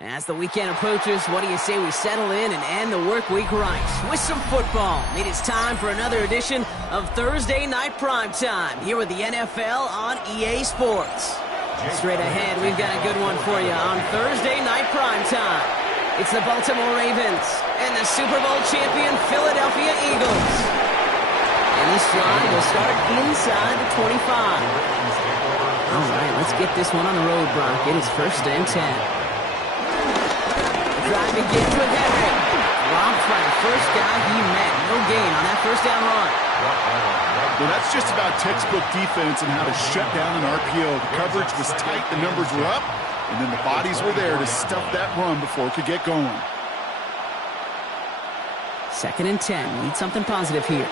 As the weekend approaches, what do you say we settle in and end the work week right with some football? It is time for another edition of Thursday Night Primetime here with the NFL on EA Sports. Straight ahead, we've got a good one for you on Thursday Night Primetime. It's the Baltimore Ravens and the Super Bowl champion Philadelphia Eagles. And this drive will start inside the 25. All right, let's get this one on the road, Brock. It is 1st and 10. Drive begins with Henry. Robbed by the first guy he met. No gain on that first down run. Well, that's just about textbook defense and how to shut down an RPO. The coverage was tight, the numbers were up, and then the bodies were there to stuff that run before it could get going. 2nd and 10. Need something positive here.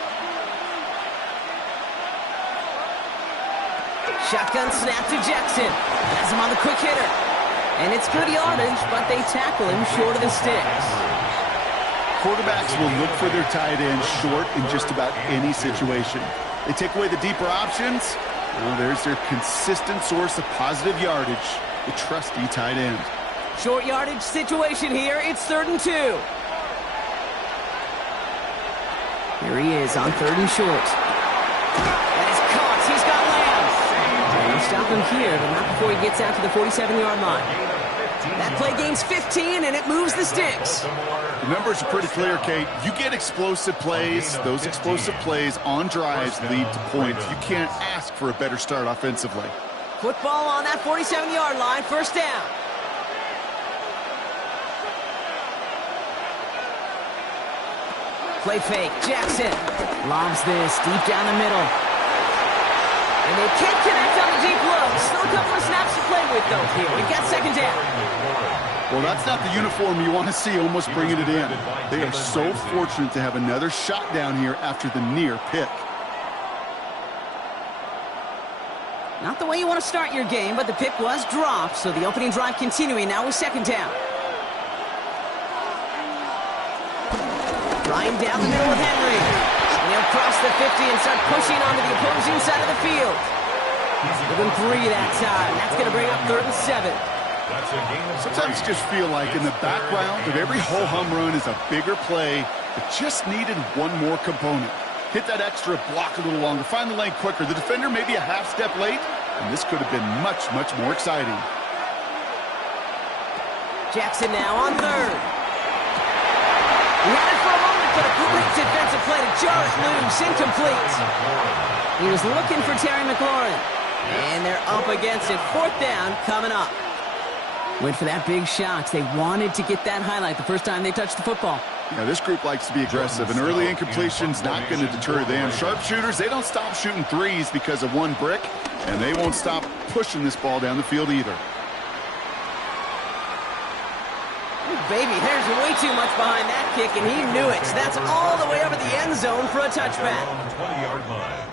Shotgun snap to Jackson. Has him on the quick hitter. And it's good yardage, but they tackle him short of the sticks. Quarterbacks will look for their tight end short in just about any situation. They take away the deeper options. Well, there's their consistent source of positive yardage, the trusty tight end. Short yardage situation here. It's 3rd and 2. Here he is on 3rd and short. That is caught. He's got Lamb. They'll stop him here, but not before he gets out to the 47-yard line. That play gains 15, and it moves the sticks. The numbers are pretty clear, Kate. You get explosive plays. Those explosive plays on drives lead to points. You can't ask for a better start offensively. Football on that 47-yard line, 1st down. Play fake, Jackson lobs this deep down the middle. And they can't connect on the deep low. Still a couple of snaps to play with, though, here. We've got 2nd down. Well, that's not the uniform you want to see almost bringing it in. They are so fortunate to have another shot down here after the near pick. Not the way you want to start your game, but the pick was dropped, so the opening drive continuing now with 2nd down. Ryan down the middle with Henry. And he'll cross the 50 and start pushing onto the opposing side of the field. Within 3 that time. That's going to bring up 3rd and 7. Sometimes you just feel like in the background of every ho-hum run is a bigger play that just needed one more component. Hit that extra block a little longer, find the lane quicker. The defender may be a half step late, and this could have been much, much more exciting. Jackson now on 3rd. He had it for a moment, but a great defensive play to jar it loose, incomplete. He was looking for Terry McLaurin, and they're up against it. 4th down coming up. Went for that big shot. They wanted to get that highlight the first time they touched the football. Now, this group likes to be aggressive. An early incompletion's not going to deter them. Sharpshooters, they don't stop shooting threes because of one brick. And they won't stop pushing this ball down the field either. Baby, there's way too much behind that kick, and he knew it. That's all the way over the end zone for a touchback. 20-yard line.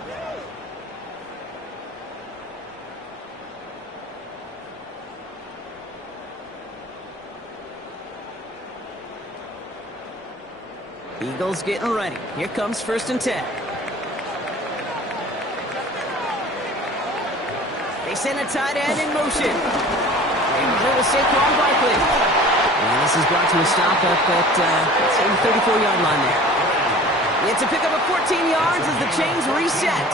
Eagles getting ready. Here comes 1st and 10. They send a tight end in motion. They run it with Saquon Barkley. And this is brought to a stop up at the 34-yard line there. It's a pickup of 14 yards as the chains reset.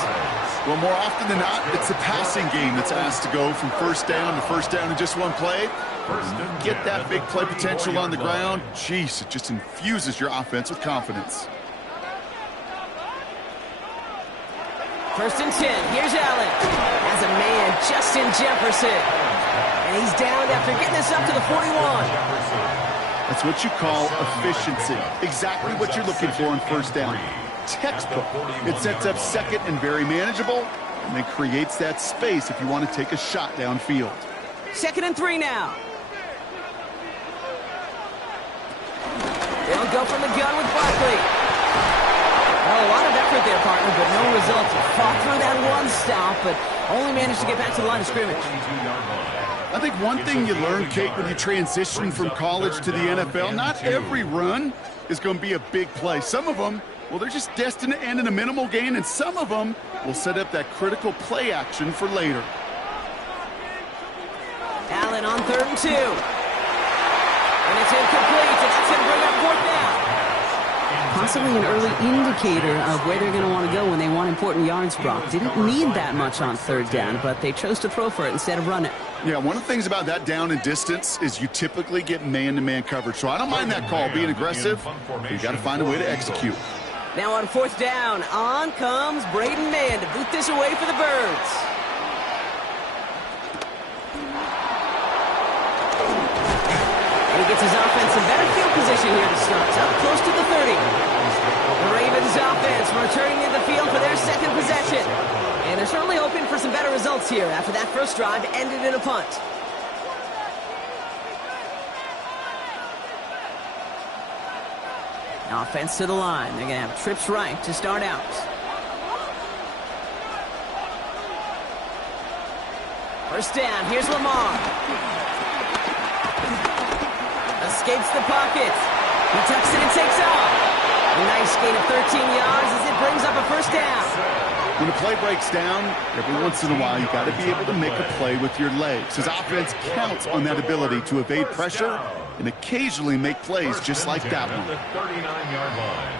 Well, more often than not, it's the passing game that's asked to go from first down in just one play. Get that big play potential on the ground. Jeez, it just infuses your offense with confidence. 1st and 10. Here's Allen. As a man, Justin Jefferson. And he's down after getting this up to the 41. That's what you call efficiency. Exactly what you're looking for in first down. Textbook. It sets up second and very manageable, and it creates that space if you want to take a shot downfield. 2nd and 3 now. They'll go from the gun with Barkley. Well, a lot of effort there, partner, but no results. Fought through that one stop, but only managed to get back to the line of scrimmage. I think one thing you learn, Kate, when you transition from college to the NFL, not every run is going to be a big play. Some of them, well, they're just destined to end in a minimal gain, and some of them will set up that critical play action for later. Allen on 3rd and 2. And it's incomplete, and that's going to bring up 4th down. Possibly an early indicator of where they're going to want to go when they want important yards, Brock. Didn't need that much on 3rd down, but they chose to throw for it instead of run it. Yeah, one of the things about that down and distance is you typically get man-to-man coverage. So I don't mind that call being aggressive, but you got to find a way to execute. Now on 4th down, on comes Braden Mann to boot this away for the Birds. And he gets his offense in better field position here to start. It's up close to the 30. The Ravens offense returning to the field for their 2nd possession. And they're certainly hoping for some better results here after that first drive ended in a punt. Offense to the line. They're going to have trips right to start out. First down. Here's Lamar. Escapes the pocket. He tucks it and takes off. A nice gain of 13 yards as it brings up a first down. When a play breaks down, every once in a while, you got to be able to make a play with your legs. His offense counts on that ability to evade pressure and occasionally make plays just like that one. 39-yard line.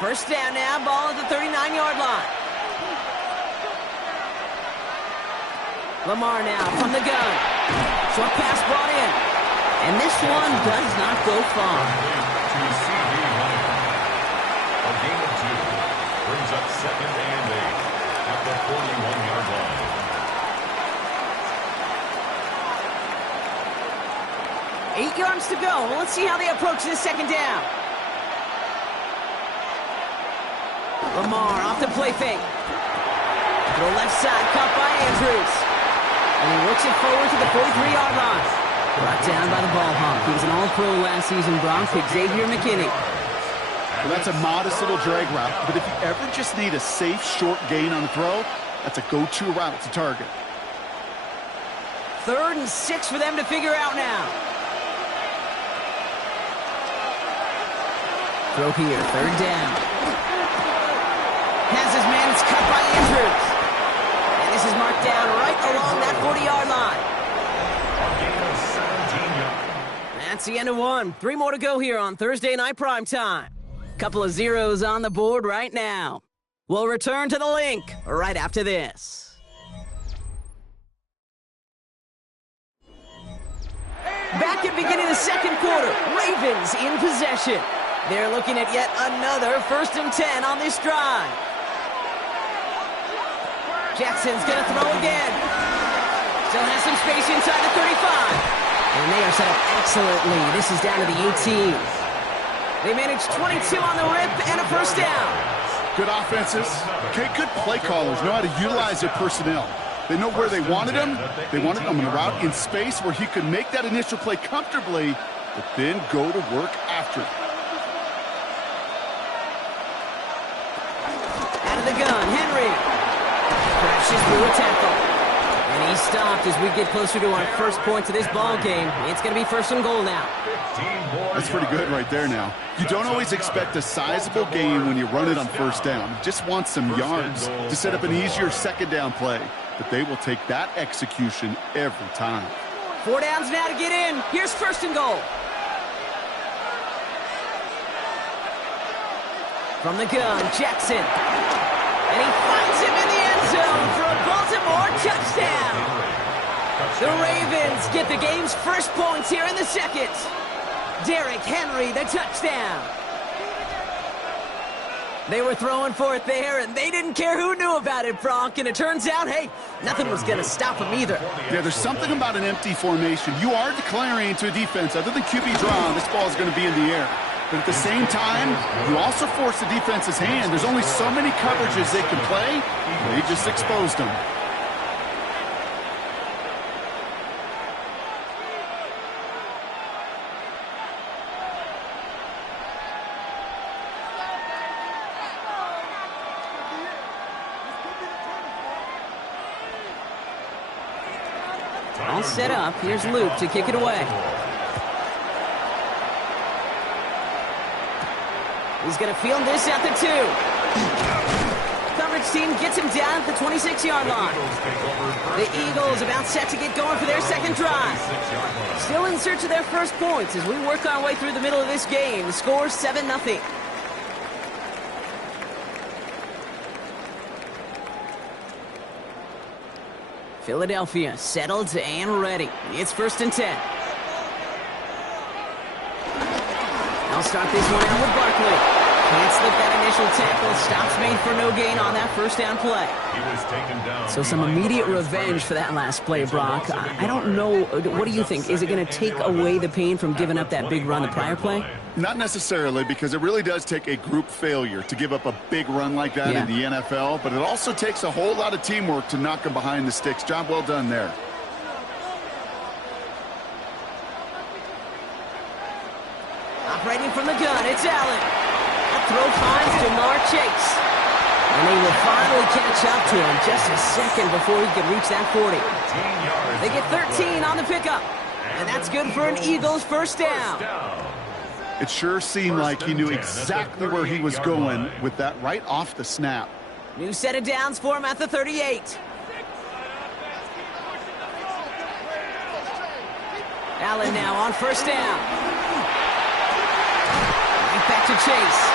First down now, ball at the 39-yard line. Lamar now from the gun. Short pass brought in. And this one does not go far. A gain of 2 brings up 2nd and 8 at the 41-yard line. Eight yards to go. Well, let's see how they approach this 2nd down. Lamar off the play fake. To the left side, caught by Andrews. And he works it forward to the 43-yard line. Brought down by the ball hawk. He was an all-pro last season, Brock. Xavier McKinney. Well, that's a modest little drag route, but if you ever just need a safe, short gain on the throw, that's a go-to route to target. 3rd and 6 for them to figure out now. Throw here, 3rd down. Has his man, it's cut by Andrews. And this is marked down right along that 40-yard line. That's the end of one. 3 more to go here on Thursday Night Primetime. Couple of zeros on the board right now. We'll return to the link right after this. Back at beginning of the 2nd quarter, Ravens in possession. They're looking at yet another 1st and 10 on this drive. Jackson's going to throw again. Still has some space inside the 35. And they are set up excellently. This is down to the 18. They managed 22 on the rip and a first down. Good offenses. Okay, good play callers know how to utilize their personnel. They know where they wanted him. They wanted him on a route in space where he could make that initial play comfortably, but then go to work after it. Out of the gun, Henry. Crashes through a tackle. And he's stopped as we get closer to our first points of this ball game. It's going to be first and goal now. That's pretty good right there now. You don't always expect a sizable gain when you run it on first down. You just want some yards to set up an easier second down play. But they will take that execution every time. 4 downs now to get in. Here's first and goal. From the gun, Jackson. And he finds him in the end zone for a Baltimore touchdown. The Ravens get the game's first points here in the second. Derrick Henry, the touchdown. They were throwing for it there, and they didn't care who knew about it, Bronk. And it turns out, hey, nothing was going to stop them either. Yeah, there's something about an empty formation. You are declaring to a defense, other than QB draw, this ball is going to be in the air. But at the same time, you also force the defense's hand. There's only so many coverages they can play. They just exposed them. All set up. Here's Luke to kick it away. He's going to field this at the 2. Coverage team gets him down at the 26-yard line. The Eagles about set to get going for their second drive. Still in search of their first points as we work our way through the middle of this game. The score 7-0. Philadelphia settled and ready. It's first and 10. I'll start this one out with Barkley. Can't slip that initial tackle. Stops made for no gain on that first down play. So some immediate revenge for that last play, Brock. I don't know. What do you think? Is it going to take away the pain from giving up that big run the prior play? Not necessarily, because it really does take a group failure to give up a big run like that in the NFL. But it also takes a whole lot of teamwork to knock them behind the sticks. Job well done there. Operating from the gun, it's Allen. That throw finds Jamar Chase. And they will finally catch up to him just a second before he could reach that 40. They get 13 on the pickup. And that's good for an Eagles first down. It sure seemed like he knew exactly where he was going with that right off the snap. New set of downs for him at the 38. Allen now on first down. Right back to Chase.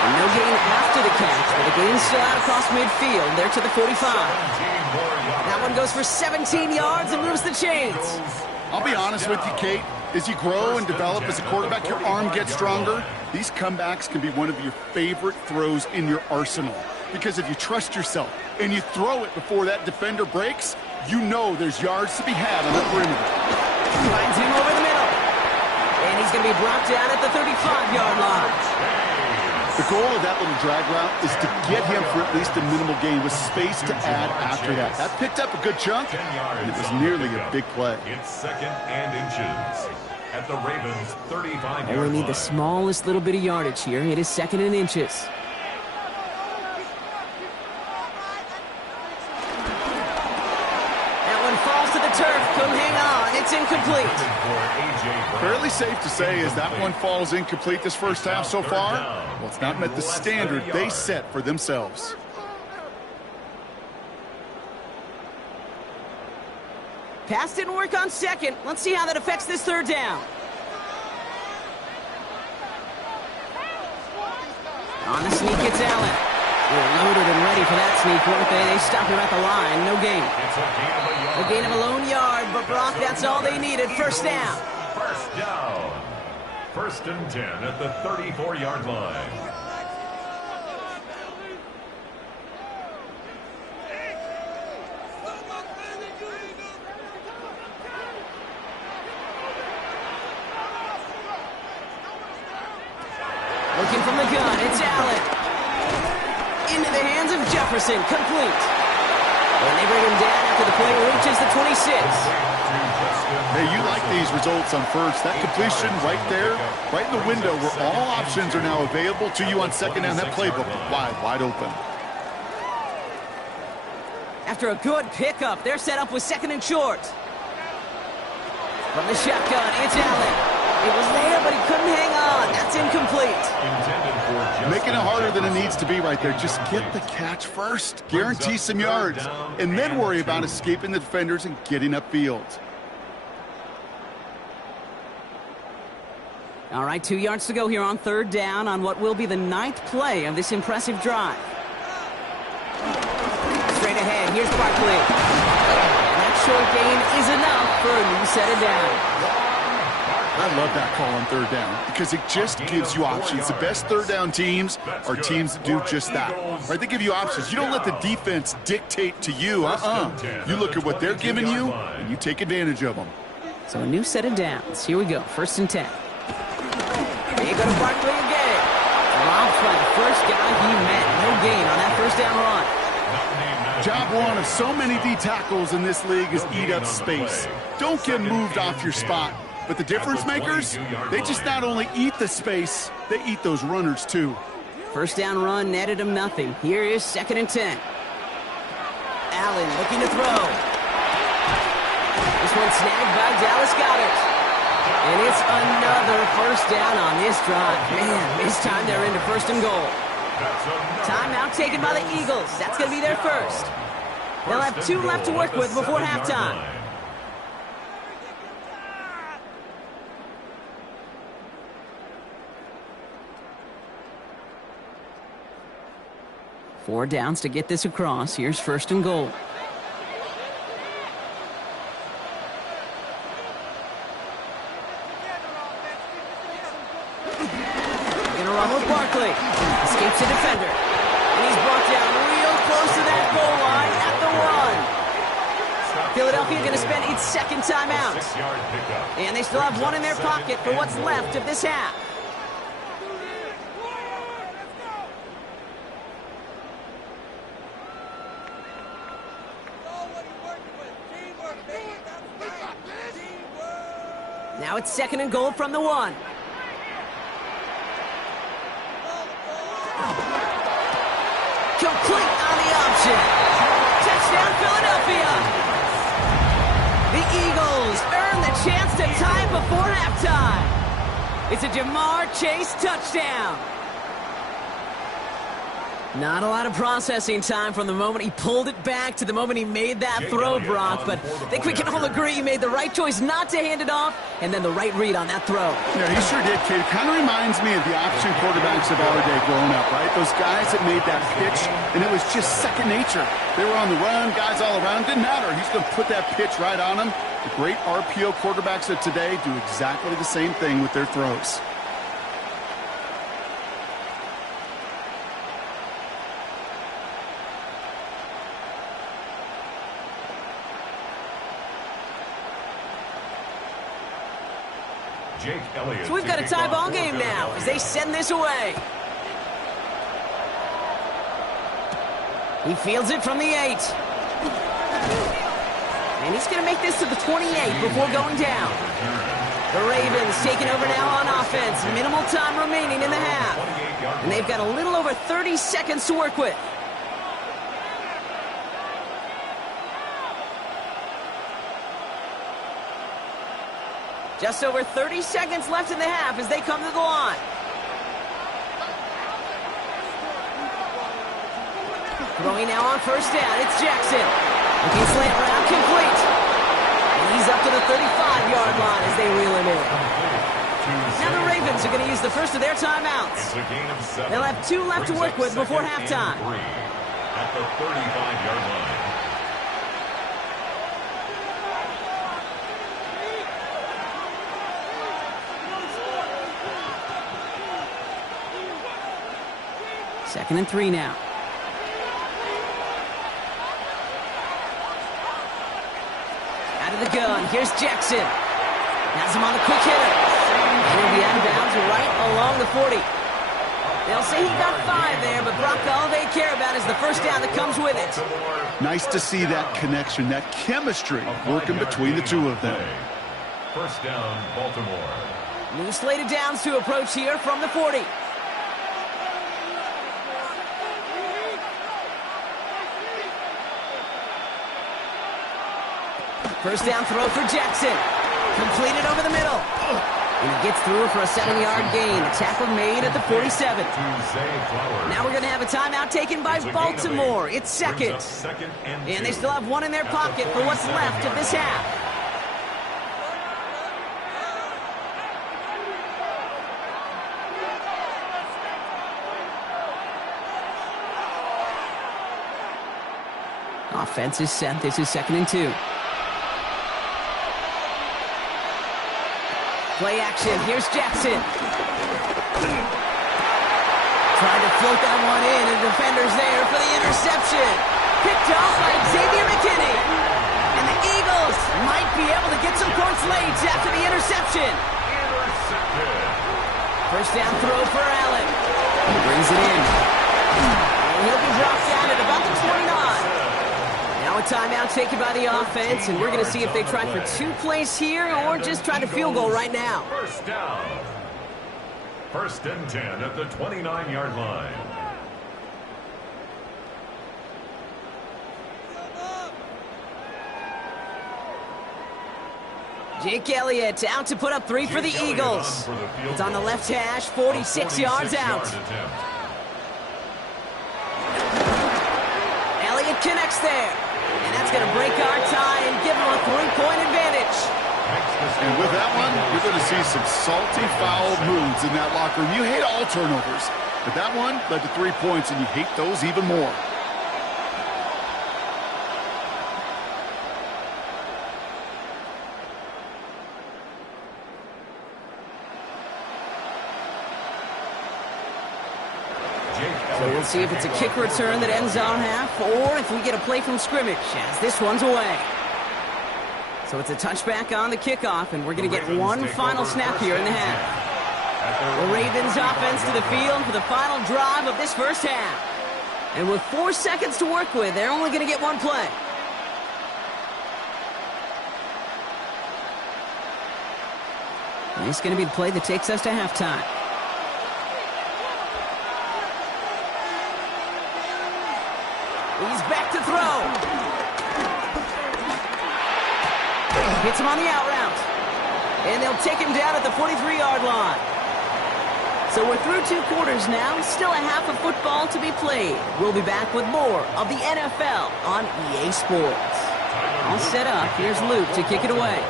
And no gain after the catch, but the gain's still out across midfield. They're to the 45. That one goes for 17 yards and moves the chains. I'll be honest with you, Kate. As you grow and develop as a quarterback, your arm gets stronger. These comebacks can be one of your favorite throws in your arsenal. Because if you trust yourself and you throw it before that defender breaks, you know there's yards to be had on the perimeter. Finds him over the middle. And he's going to be brought down at the 35-yard line. The goal of that little drag route is to get him for at least a minimal gain with space to add after that. That picked up a good chunk, and it was nearly a big play. It's second and inches at the Ravens' 35-yard line. We need the smallest little bit of yardage here. It is second and inches. That one falls to the turf. Couldn't hang on. It's incomplete. Fairly safe to say as that one falls incomplete this first half so far. Well, it's not met the standard they set for themselves. Pass didn't work on second. Let's see how that affects this third down. On the sneak, it's Allen. They're loaded and ready for that sneak, weren't they? They stop him at the line. No gain. A gain of a lone yard, but Brock, that's all they needed. First down. First down. First and 10 at the 34-yard line. Looking from the gun, it's Allen. Into the hands of Jefferson, complete. And they bring him down after the play reaches the 26. Hey, you like these results on first. That completion right there, right in the window where all options are now available to you on second down. That playbook wide open. After a good pickup, they're set up with second and short. From the shotgun, it's Allen. It was there, but he couldn't hang on. That's incomplete. Making it harder than it needs to be right there. Just get the catch first. Guarantee some yards. And then worry about escaping the defenders and getting upfield. All right, 2 yards to go here on third down on what will be the 9th play of this impressive drive. Straight ahead, here's Barkley. And that short gain is enough for a new set of downs. I love that call on third down because it just gives you options. The best third down teams are teams that do just that. Right? They give you options. You don't let the defense dictate to you. You look at what they're giving you, and you take advantage of them. So a new set of downs. Here we go, 1st and 10. They go to Barkley again. Dropped by the first guy he met. No gain on that first down run. Job one of so many D tackles in this league is eat up space. Don't get moved off your spot. But the difference makers, they just not only eat the space, they eat those runners too. First down run netted him nothing. Here is 2nd and 10. Allen looking to throw. This one snagged by Dallas Goedert. And it's another first down on this drive. Man, this time they're into 1st and goal. Timeout taken by the Eagles. That's going to be their first. They'll have 2 left to work with before halftime. Four downs to get this across. Here's 1st and goal. Gonna run with Barkley. Escapes the defender. And he's brought down real close to that goal line at the 1. Philadelphia gonna spend its 2nd timeout. And they still have 1 in their pocket for what's left of this half. Now it's 2nd and goal from the 1. Complete on the option. Touchdown, Philadelphia. The Eagles earn the chance to tie it before halftime. It's a Ja'Marr Chase touchdown. Not a lot of processing time from the moment he pulled it back to the moment he made that throw, Brock. But I think we can all agree he made the right choice not to hand it off, and then the right read on that throw. Yeah, he sure did, kid. Kind of reminds me of the option quarterbacks of our day growing up, right? Those guys that made that pitch, and it was just second nature. They were on the run, guys all around. Didn't matter. He's going to put that pitch right on him. The great RPO quarterbacks of today do exactly the same thing with their throws. So we've got a tie ball game now as they send this away. He fields it from the 8. And he's going to make this to the 28 before going down. The Ravens taking over now on offense. Minimal time remaining in the half. And they've got a little over 30 seconds to work with. Just over 30 seconds left in the half as they come to the line. Throwing now on 1st down, it's Jackson. Looking slant route, complete. And he's up to the 35-yard line as they reel him in. Now the Ravens are going to use the first of their timeouts. They'll have 2 left to work with before halftime. At the 35-yard line. Second and 3 now. Out of the gun, here's Jackson. Has him on the quick hitter. And he'll be out of bounds right along the 40. They'll say he got 5 there, but Brock, all they care about is the first down that comes with it. Nice to see that connection, that chemistry working between the two of them. First down, Baltimore. New slated downs to approach here from the 40. First down throw for Jackson. Completed over the middle. And he gets through for a 7-yard gain. The tackle made at the 47. Now we're going to have a timeout taken by Baltimore. It's second. And they still have one in their pocket for what's left of this half. Offense is set. This is 2nd and 2. Play action. Here's Jackson. Trying to float that one in, and the defender's there for the interception. Picked off by Xavier McKinney. And the Eagles might be able to get some points late after the interception. First down throw for Allen. He brings it in. And he'll be dropped down at about the 29. Now a timeout taken by the offense, and we're going to see if they try for 2 plays here or just try to field goal right now. First down. 1st and 10 at the 29-yard line. Jake Elliott out to put up 3 for the Eagles. It's on the left hash, 46 yards out. Elliott connects there. And that's going to break our tie and give them a 3-point advantage. And with that one, you're going to see some salty, foul moods in that locker room. You hate all turnovers, but that one led to 3 points, and you hate those even more. So we'll see if it's a kick return that ends our half, or if we get a play from scrimmage, as this one's away. So it's a touchback on the kickoff, and we're going to get one final snap here in the half. The Ravens offense to the field for the final drive of this first half. And with 4 seconds to work with, they're only going to get one play. And it's going to be the play that takes us to halftime. He's back to throw. Hits him on the out route. And they'll take him down at the 43-yard line. So we're through 2 quarters now. Still a half of football to be played. We'll be back with more of the NFL on EA Sports. All set up. Here's Luke to kick it away.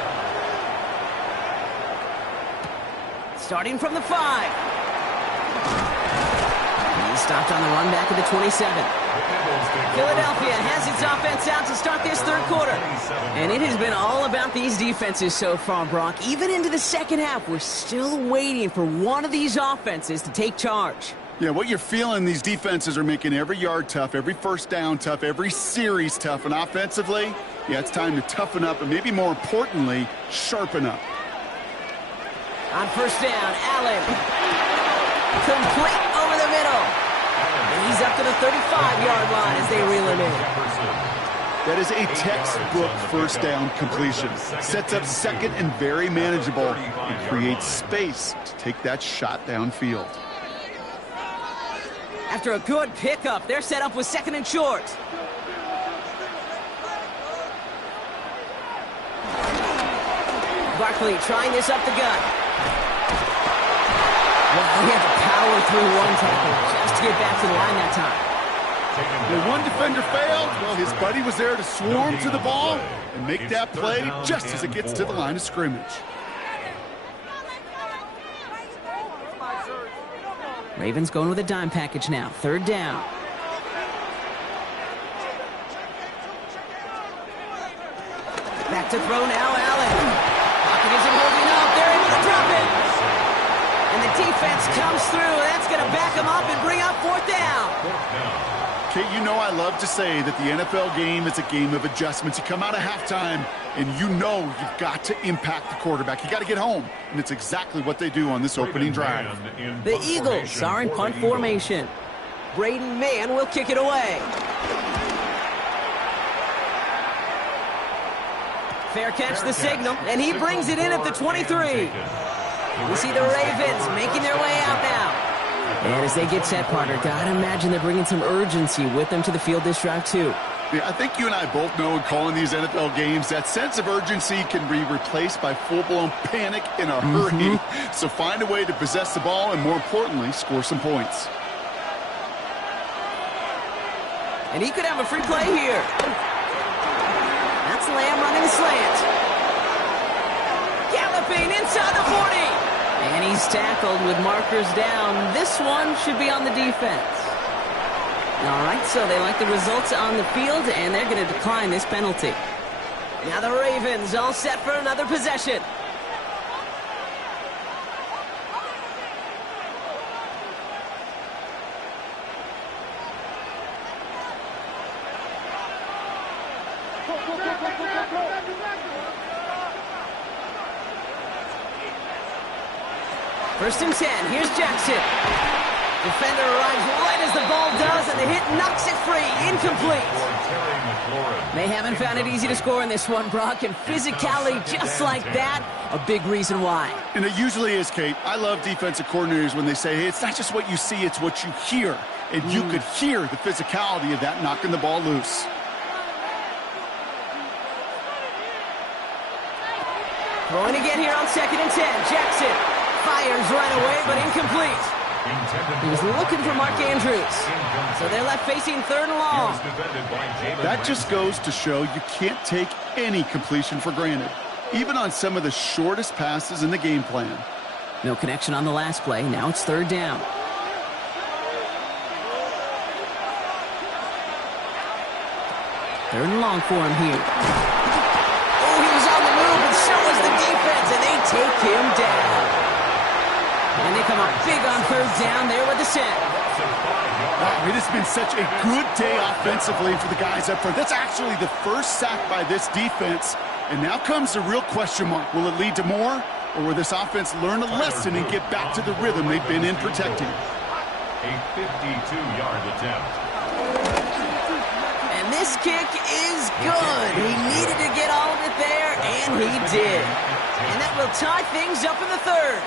Starting from the 5. He's stopped on the run back at the 27. Philadelphia has its offense out to start this 3rd quarter. And it has been all about these defenses so far, Brock. Even into the second half, we're still waiting for one of these offenses to take charge. Yeah, what you're feeling, these defenses are making every yard tough, every first down tough, every series tough. And offensively, yeah, it's time to toughen up and maybe more importantly, sharpen up. On first down, Allen. Complete over the middle. And he's up to the 35-yard line as they reel him in. That is a textbook first down completion. Sets up second and very manageable and creates space to take that shot downfield. After a good pickup, they're set up with 2nd and short. Barkley trying this up the gut. Well, he had to power through one tackle just to get back to the line that time. When one defender failed, well, his buddy was there to swarm to the ball and make that play just as it gets to the line of scrimmage. Ravens going with a dime package now. 3rd down. Back to throw now, Allen. Pocket isn't holding up. They're able to drop it. And the defense comes through. That's going to back them up and bring up 4th down. Kate, you know I love to say that the NFL game is a game of adjustments. You come out of halftime, and you know you've got to impact the quarterback. You got to get home, and it's exactly what they do on this opening drive. The Eagles are in punt formation. Braden Mann will kick it away. Fair catch the signal, and he brings it in at the 23. We see the Ravens making their way out now. And as they get set, Potter, gotta imagine they're bringing some urgency with them to the field this drive, too. Yeah, I think you and I both know in calling these NFL games, that sense of urgency can be replaced by full-blown panic in a hurry. So find a way to possess the ball and, more importantly, score some points. And he could have a free play here. That's Lamb running a slant. Galloping inside the 40. And he's tackled with markers down. This one should be on the defense. All right, so they like the results on the field, and they're going to decline this penalty. Now the Ravens all set for another possession. First and 10. Here's Jackson. Defender arrives right as the ball does, and the hit knocks it free. Incomplete. They haven't found it easy to score in this one, Brock, and physicality just like that, a big reason why. And it usually is, Kate. I love defensive coordinators when they say, hey, it's not just what you see, it's what you hear. And you could hear the physicality of that knocking the ball loose. Throwing again here on 2nd and 10. Jackson fires right away, but incomplete. He was looking for Mark Andrews. So they're left facing 3rd and long. That just goes to show you can't take any completion for granted, even on some of the shortest passes in the game plan. No connection on the last play. Now it's 3rd down. Third and long for him here. Oh, he was on the move, and so was the defense, and they take him down. And they come up big on 3rd down there with the set. Wow, it has been such a good day offensively for the guys up front. That's actually the first sack by this defense. And now comes the real question mark. Will it lead to more? Or will this offense learn a lesson and get back to the rhythm they've been in protecting? A 52-yard attempt. And this kick is good. He needed to get all of it there, and he did. And that will tie things up in the 3rd.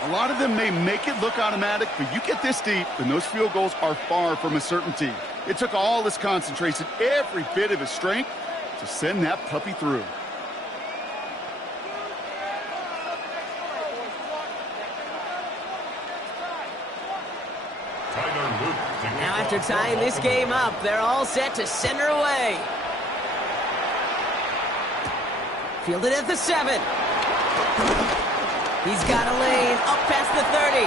A lot of them may make it look automatic, but you get this deep, and those field goals are far from a certainty. It took all his concentration, every bit of his strength, to send that puppy through. Now after tying this game up, they're all set to send her away. Fielded at the 7. He's got a lane up past the 30.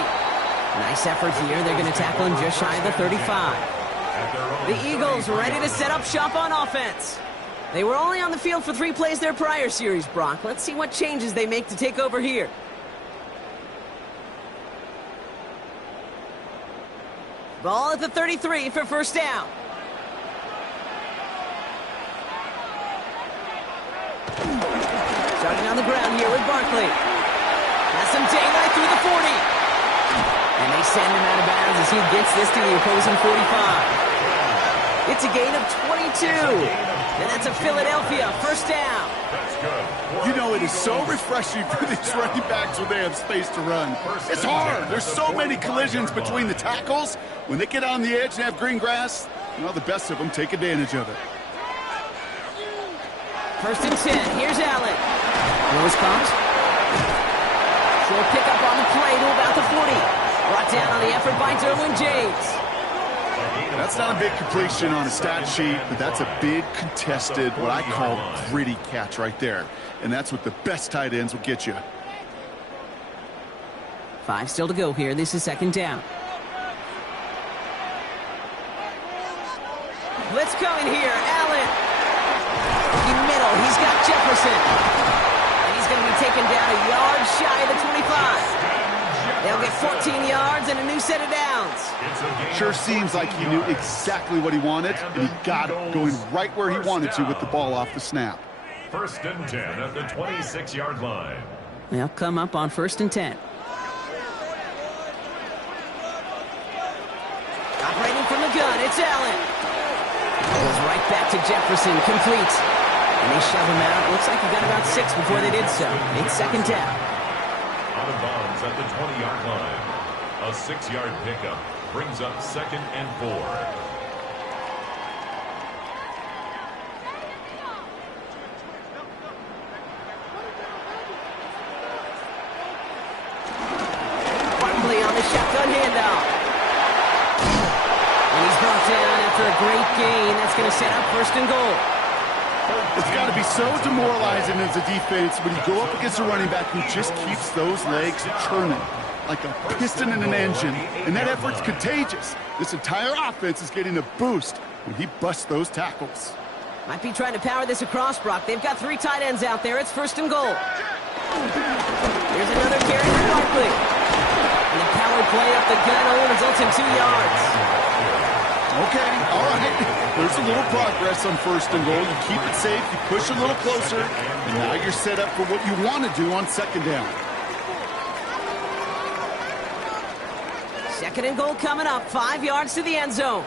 Nice effort here. They're going to tackle him just shy of the 35. The Eagles ready to set up shop on offense. They were only on the field for 3 plays their prior series, Brock. Let's see what changes they make to take over here. Ball at the 33 for 1st down. Starting on the ground here with Barkley. Has some daylight through the 40. And they send him out of bounds as he gets this to the opposing 45. It's a gain of 22. And that's a Philadelphia 1st down. You know, it is so refreshing for these running backs when they have space to run. It's hard. There's so many collisions between the tackles. When they get on the edge and have green grass, you know, the best of them take advantage of it. 1st and 10. Here's Allen. Willis comes. Short pickup on the play to about the 40. Brought down on the effort by Derwin James. That's not a big completion on a stat sheet, but that's a big contested, what I call gritty catch right there. And that's what the best tight ends will get you. 5 still to go here. This is 2nd down. Blitz coming here. Allen. In middle. He's got Jefferson. And he's going to be taken down a yard shy of the 25. They'll get 14 yards and a new set of downs. Sure seems like he knew exactly what he wanted, and he got it, going right where he wanted to with the ball off the snap. 1st and 10 at the 26-yard line. They'll come up on 1st and 10. Operating from the gun, it's Allen. Goes right back to Jefferson, complete. And they shove him out. Looks like he got about 6 before they did so. It's 2nd down. Out of bounds at the 20-yard line. A 6-yard pickup brings up 2nd and 4. Barkley on the shotgun handoff. And he's brought down after a great gain. That's going to set up 1st and goal. It's got to be so demoralizing as a defense when you go up against a running back who just keeps those legs churning like a piston in an engine, and that effort's contagious. This entire offense is getting a boost when he busts those tackles. Might be trying to power this across, Brock. They've got 3 tight ends out there. It's 1st and goal. Here's another carry for Barkley. And the power play up the gun only results in 2 yards. Okay, all right. There's a little progress on 1st and goal. You keep it safe, you push a little closer, and now you're set up for what you want to do on 2nd down. 2nd and goal coming up, 5 yards to the end zone.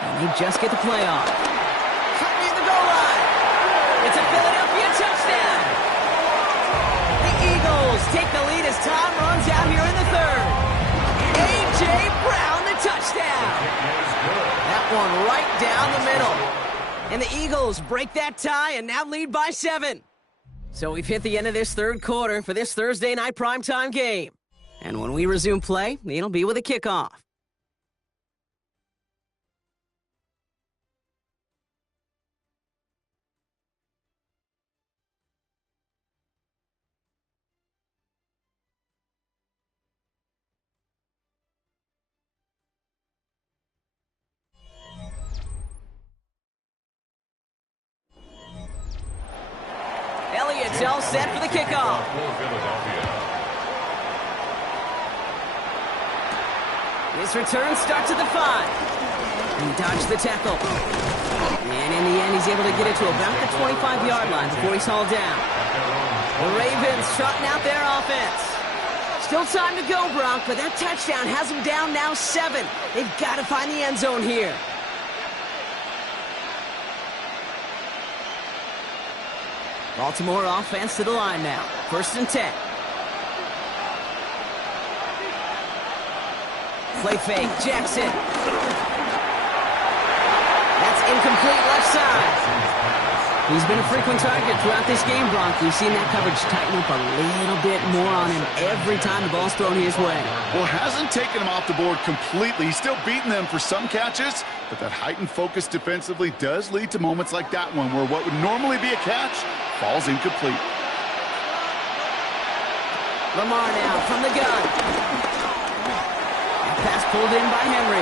And they just get the play off. Cut near the goal line. It's a Philadelphia touchdown. The Eagles take the lead as time runs out here in the 3rd. A.J. Brown, the touchdown. That one right down the middle. And the Eagles break that tie and now lead by 7. So we've hit the end of this 3rd quarter for this Thursday night primetime game. And when we resume play, it'll be with a kickoff. Elliott's all set for the kickoff. His return starts at the 5. He dodged the tackle. And in the end, he's able to get it to about the 25-yard line before he's hauled down. The Ravens trotting out their offense. Still time to go, Bronk, but that touchdown has them down now 7. They've got to find the end zone here. Baltimore offense to the line now. 1st and 10. Play fake. Jackson. That's incomplete left side. He's been a frequent target throughout this game, Bronk. We've seen that coverage tighten up a little bit more on him every time the ball's thrown his way. Well, hasn't taken him off the board completely. He's still beating them for some catches, but that heightened focus defensively does lead to moments like that one where what would normally be a catch falls incomplete. Lamar now from the gun. That pass pulled in by Henry.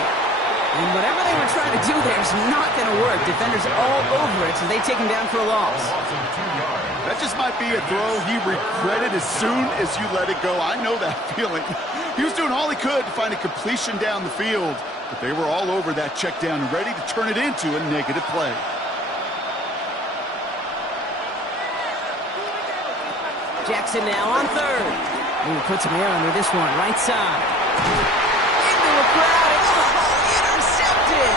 And whatever they were trying to do there is not going to work. Defenders all over it, so they take him down for a loss. That just might be a throw he regretted as soon as you let it go. I know that feeling. He was doing all he could to find a completion down the field, but they were all over that check down, ready to turn it into a negative play. Jackson now on 3rd. Ooh, puts some air under this one, right side. Into the crowd. Oh, intercepted.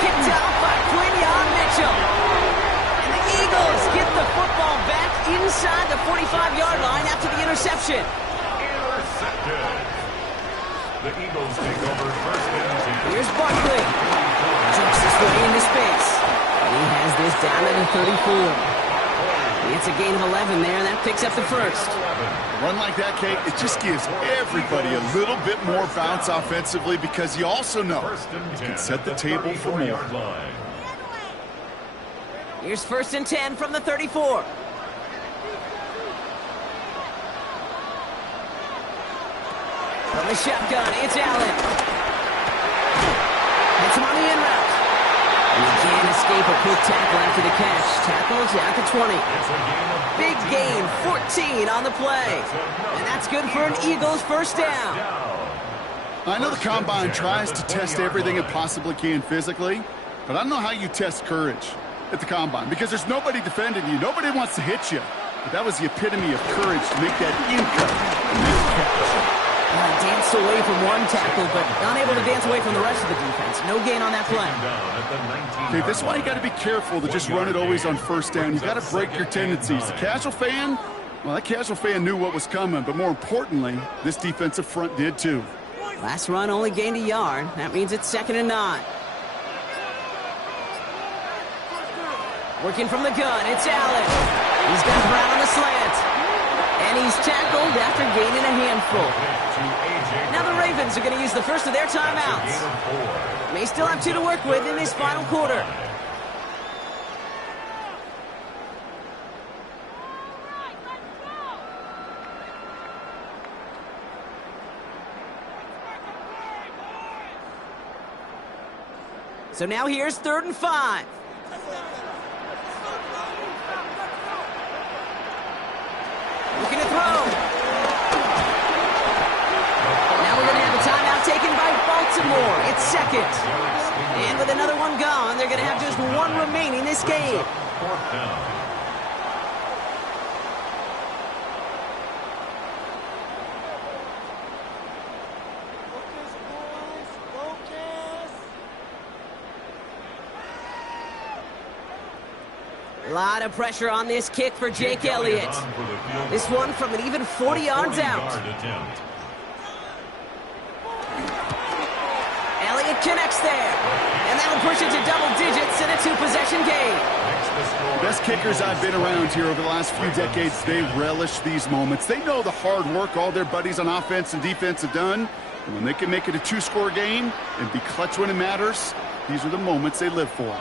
Kicked out by Quinyon Mitchell. And the Eagles get the football back inside the 45-yard line after the interception. Intercepted. The Eagles take over 1st and 10. Here's Barkley. Jumps his way into space. And he has this down at the 34. It's a gain of 11 there, and that picks up the 1st. Run like that, Kate, it just gives everybody a little bit more bounce offensively because you also know you can set the table for more. Here's 1st and 10 from the 34. From the shotgun, it's Allen. Hits him on the in route. And he can't escape a quick tackle after the catch. Tackles at the 20. Big gain, 14 on the play. And that's good for an Eagles first down. I know the Combine tries to test everything it possibly can physically, but I don't know how you test courage at the Combine because there's nobody defending you. Nobody wants to hit you. But that was the epitome of courage to make that in-cut and make the catch. Danced away from one tackle, but unable to dance away from the rest of the defense. No gain on that play. Okay, this is why you got to be careful to just run it always on first down. You got to break your tendencies. The casual fan, well, that casual fan knew what was coming, but more importantly, this defensive front did too. Last run only gained a yard. That means it's 2nd and 9. Working from the gun, it's Allen. He's got Brown on the slant. And he's tackled after gaining a handful. Now the Ravens are going to use the first of their timeouts. May still have 2 to work with in this final quarter. So now here's 3rd and 5. Looking to throw. Now we're going to have a timeout taken by Baltimore. It's 2nd. And with another one gone, they're going to have just 1 remaining this game. 4th down. A lot of pressure on this kick for Jake Elliott. This one from an even 40 yards out. Elliott connects there. And that'll push it to double digits in a 2-possession game. Best kickers I've been around here over the last few decades, they relish these moments. They know the hard work all their buddies on offense and defense have done. And when they can make it a 2-score game and be clutch when it matters, these are the moments they live for.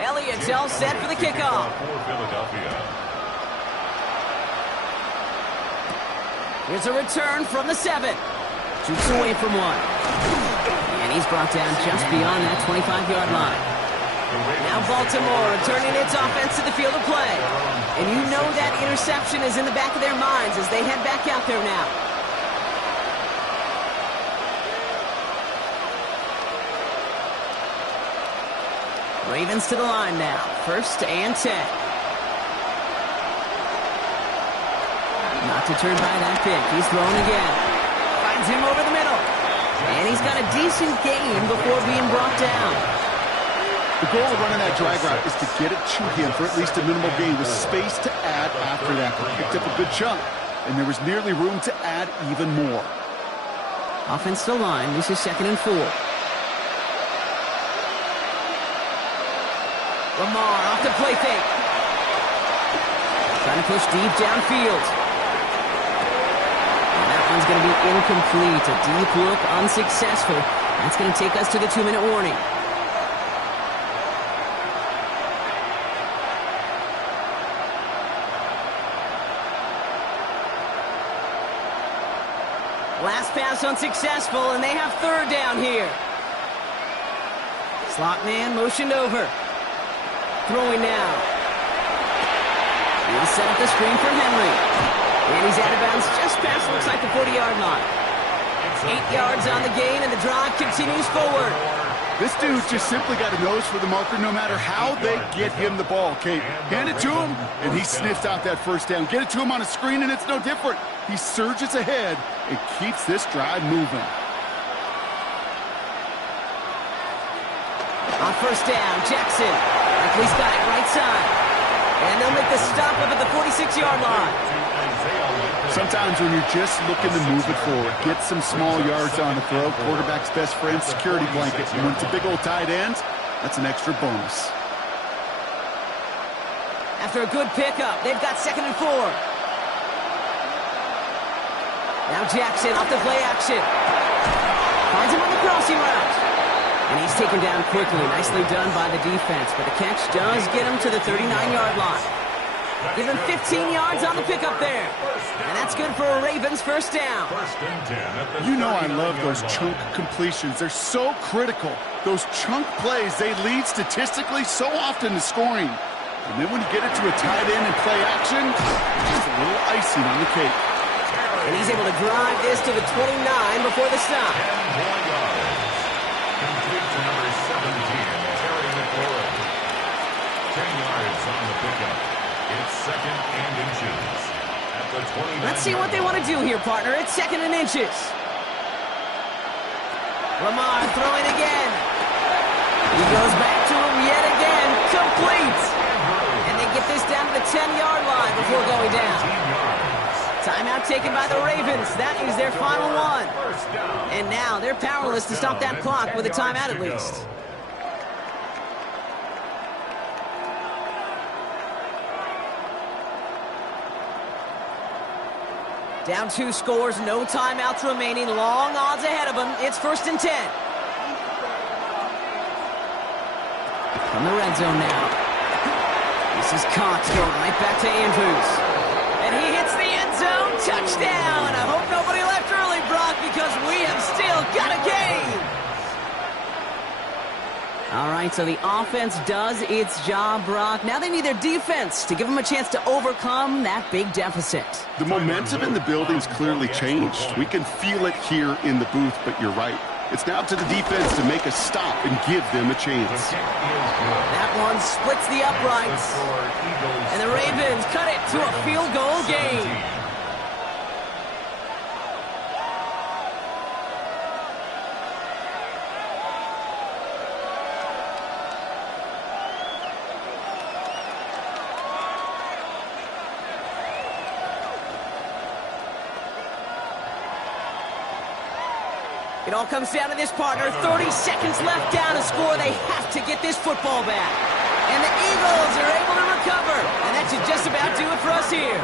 Elliott's all set for the kickoff. Here's a return from the 7. Shoots away from one. And he's brought down just beyond that 25-yard line. Now Baltimore returning its offense to the field of play. And you know that interception is in the back of their minds as they head back out there now. Ravens to the line now. 1st and 10. Not deterred by that pick. He's throwing again. Finds him over the middle. And he's got a decent gain before being brought down. The goal of running that drag route is to get it to him for at least a minimal gain with space to add after that. He picked up a good chunk, and there was nearly room to add even more. Offense to the line. This is 2nd and 4. Lamar off the play fake. Trying to push deep downfield. And that one's going to be incomplete. A deep look, unsuccessful. That's going to take us to the 2-minute warning. Last pass unsuccessful, and they have 3rd down here. Slot man motioned over. Throwing now. He'll set up the screen for Henry. And he's out of bounds just past, looks like the 40-yard line. 8 yards on the gain, and the drive continues forward. This dude just simply got a nose for the marker no matter how they get him the ball. Okay, hand it to him, and he sniffs out that 1st down. Get it to him on a screen, and it's no different. He surges ahead and keeps this drive moving. On 1st down, Jackson. He's got it right side. And they'll make the stop up at the 46-yard line. Sometimes when you're just looking to move it forward, get some small yards on the throw, quarterback's best friend, security blanket. And when it's a big old tight end, that's an extra bonus. After a good pickup, they've got 2nd and 4. Now Jackson off the play action. Finds him on the crossing route. And he's taken down quickly. Nicely done by the defense. But the catch does get him to the 39-yard line. Give him 15 yards on the pickup there. And that's good for a Ravens first down. First and 10 at the You know I love 39-yard those line. chunk completions. They're so critical. Those chunk plays, they lead statistically so often to scoring. And then when you get it to a tight end and play action, just a little icing on the cake. And he's able to drive this to the 29 before the stop. 10 more yards. Complete to number 17, Terry McLaurin. 10 yards on the pickup. It's second and inches. At the 29. Let's see what they want to do here, partner. It's second and inches. Lamar throwing again. He goes back to him yet again. Complete. And they get this down to the 10-yard line before going down. 10 yards. Timeout taken by the Ravens. That is their final one. First down. And now they're powerless to stop that clock with a timeout at least. Down 2 scores, no timeouts remaining, long odds ahead of them. It's first and 10. From the red zone now. This is Cox going right back to Andrews. And he hits the end zone, touchdown! I hope nobody left early, Brock, because we have still got a game! All right, so the offense does its job, Brock. Now they need their defense to give them a chance to overcome that big deficit. The momentum in the building's clearly changed. We can feel it here in the booth, but you're right. It's now to the defense to make a stop and give them a chance. That one splits the uprights. And the Ravens cut it to a field goal game. It all comes down to this, partner. 30 seconds left down to score. They have to get this football back. And the Eagles are able to recover. And that should just about do it for us here.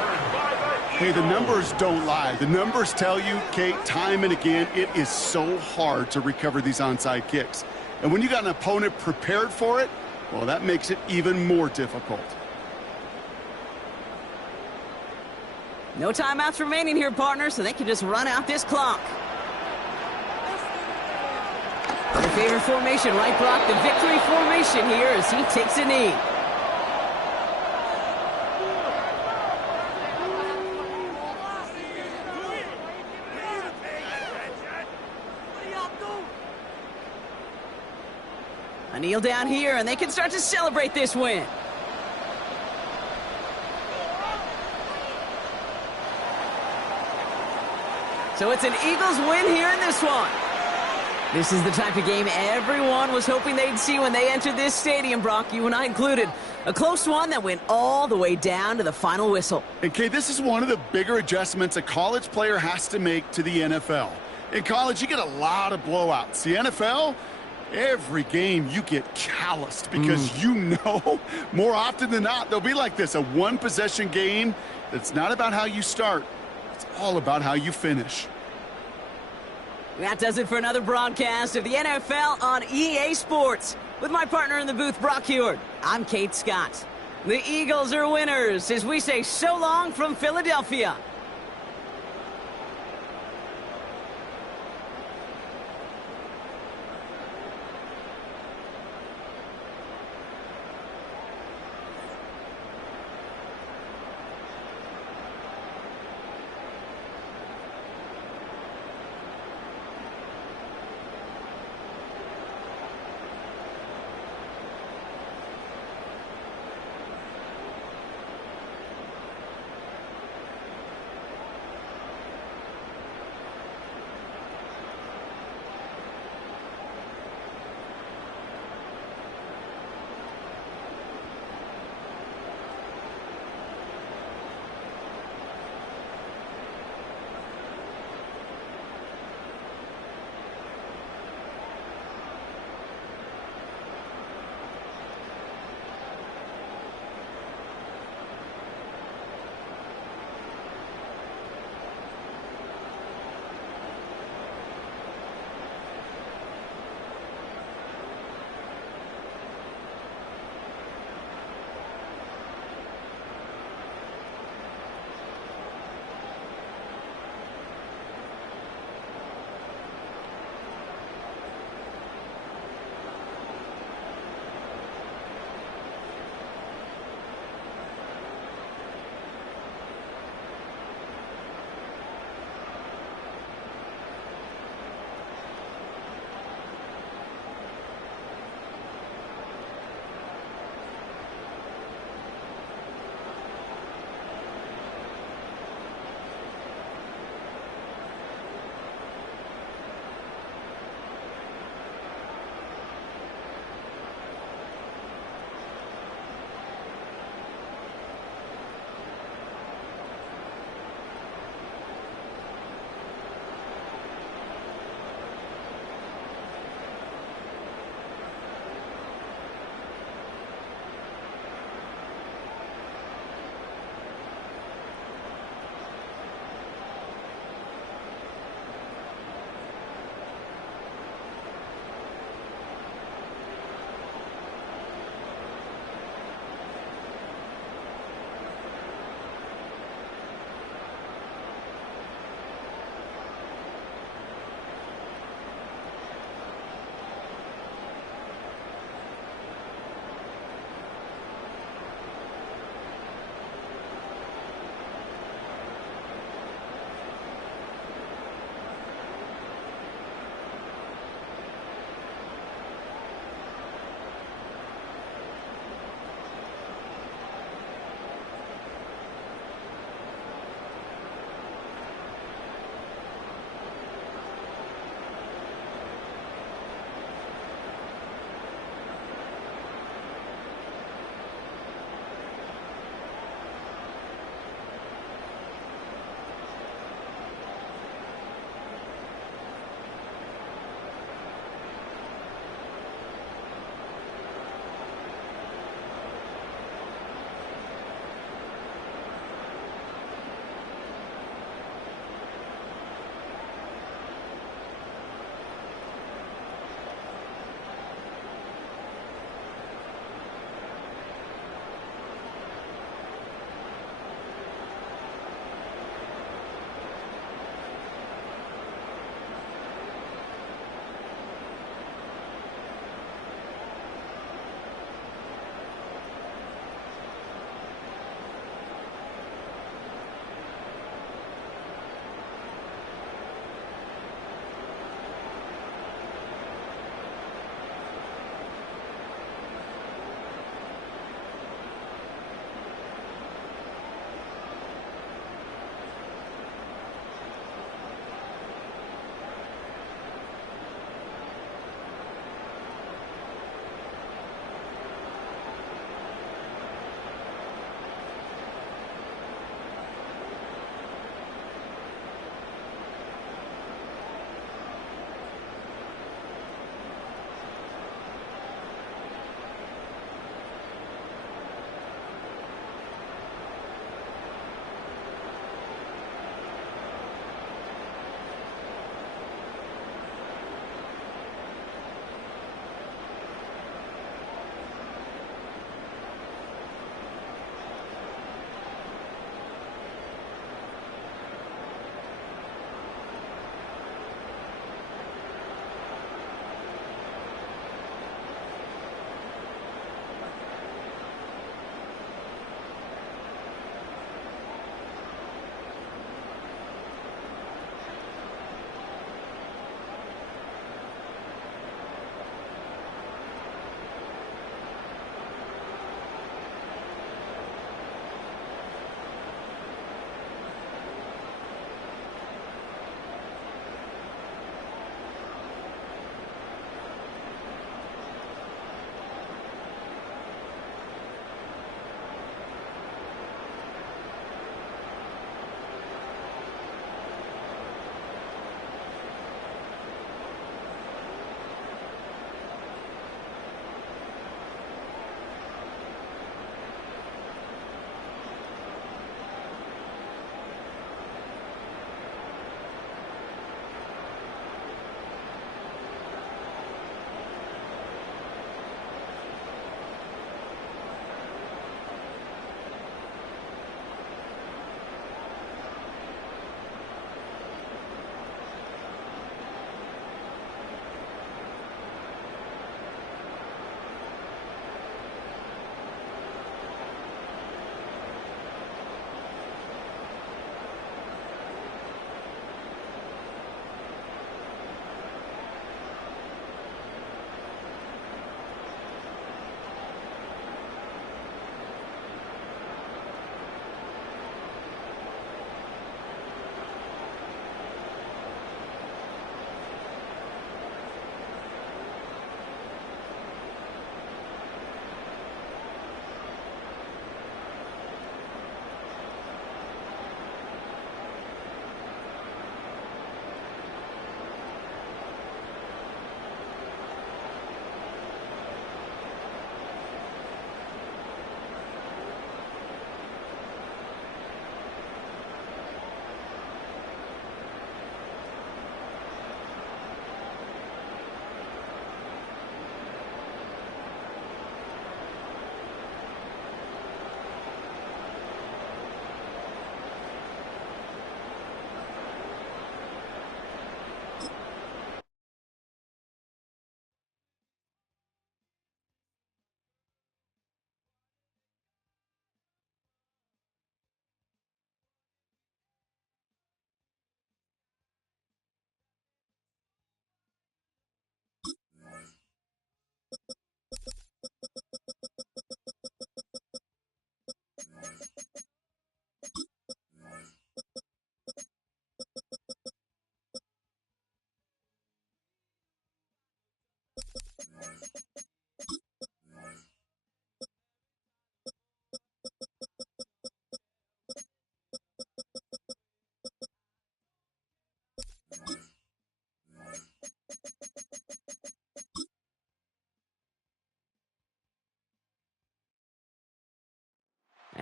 Hey, the numbers don't lie. The numbers tell you, Kate, time and again, it is so hard to recover these onside kicks. And when you got an opponent prepared for it, well, that makes it even more difficult. No timeouts remaining here, partner, so they can just run out this clock. Their favorite formation, right, Brock? The victory formation here as he takes a knee. A kneel down here, and they can start to celebrate this win. So it's an Eagles win here in this one. This is the type of game everyone was hoping they'd see when they entered this stadium, Brock, you and I included. A close one that went all the way down to the final whistle. And, Kate, this is one of the bigger adjustments a college player has to make to the NFL. In college, you get a lot of blowouts. The NFL, every game you get calloused because you know more often than not they'll be like this, a one-possession game that's not about how you start. It's all about how you finish. That does it for another broadcast of the NFL on EA Sports. With my partner in the booth, Brock Huard, I'm Kate Scott. The Eagles are winners as we say so long from Philadelphia.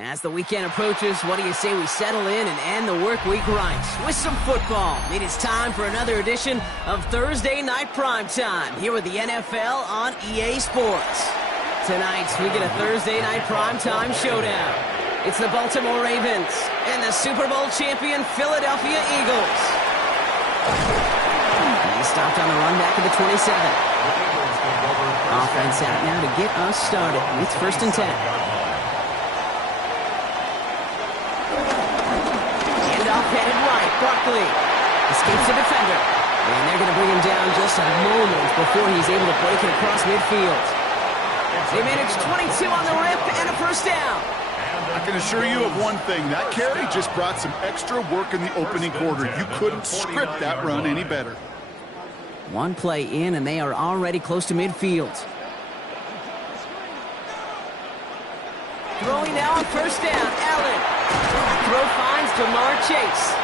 As the weekend approaches, what do you say we settle in and end the work week right with some football? It is time for another edition of Thursday Night Primetime here with the NFL on EA Sports. Tonight, we get a Thursday Night Primetime showdown. It's the Baltimore Ravens and the Super Bowl champion Philadelphia Eagles. He stopped on the run back at the 27. Offense out now to get us started. It's 1st and 10. Headed right, Barkley escapes the defender, and they're going to bring him down just a moment before he's able to break it across midfield. They managed 22 on the rip and a 1st down. I can assure you of one thing, that carry just brought some extra work in the opening quarter. You couldn't script that run any better. One play in, and they are already close to midfield. Throwing now on 1st down, Allen. Throw finds Jamar Chase.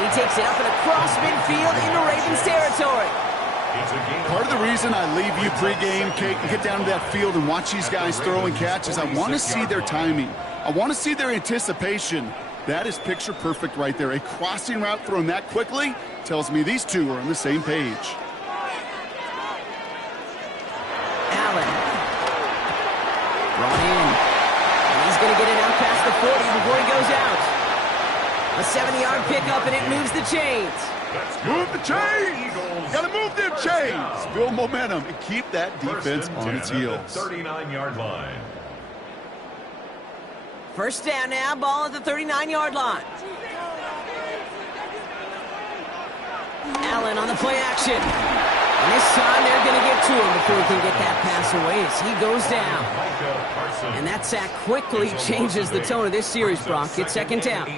He takes it up and across midfield into Ravens territory. Part of the reason I leave you pregame, Kate, and get down to that field and watch these guys throw and catch is I want to see their timing. I want to see their anticipation. That is picture perfect right there. A crossing route thrown that quickly tells me these two are on the same page. Allen. Brought in. Going to get it out past the 40 before he goes out. A 70-yard pickup, and it moves the chains. Move the chains! Got to move them chains! Build momentum and keep that defense on its heels. 39-yard line. 1st down now, ball at the 39-yard line. Allen on the play action. And this time they're going to get to him before he can get that pass away as he goes down. And that sack quickly changes the tone of this series, Brock. It's 2nd down.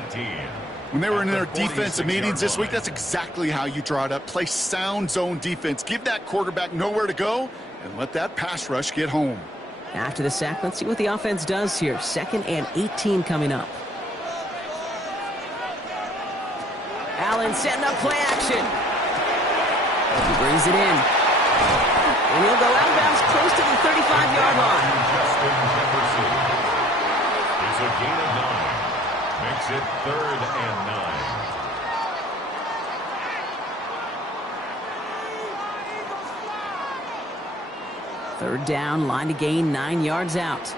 When they were in their defensive meetings this week, that's exactly how you draw it up. Play sound zone defense. Give that quarterback nowhere to go and let that pass rush get home. After the sack, let's see what the offense does here. 2nd and 18 coming up. Allen setting up play action. He brings it in. And he'll go out of bounds close to the 35-yard line. Justin Jefferson is a gain of 9. Makes it 3rd and 9. 3rd down, line to gain, 9 yards out.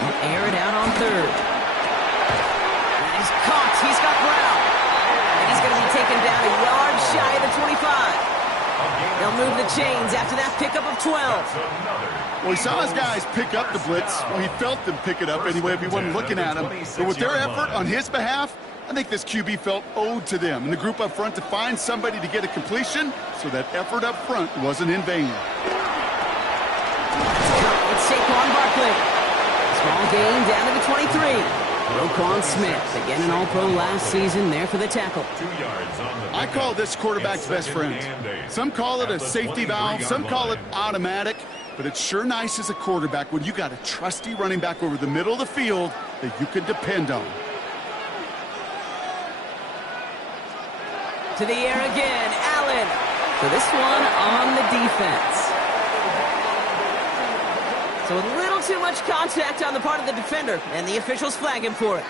He'll air it out on 3rd. He's caught. He's got ground. And he's going to be taken down a yard shy of the 25. They'll move the chains after that pickup of 12. Well, he saw his guys pick up the blitz. Well, he felt them pick it up anyway if he wasn't looking at him. But with their effort on his behalf, I think this QB felt owed to them and the group up front to find somebody to get a completion so that effort up front wasn't in vain. It's Saquon Barkley. Small gain down to the 23. Roquan Smith, again an All-Pro last season, there for the tackle. 2 yards on the I call this quarterback's best friend. Some call it a safety valve, some call it automatic, but it's sure nice as a quarterback when you got a trusty running back over the middle of the field that you can depend on. To the air again, Allen. So this one on the defense. So a little too much contact on the part of the defender, and the officials flag him for it.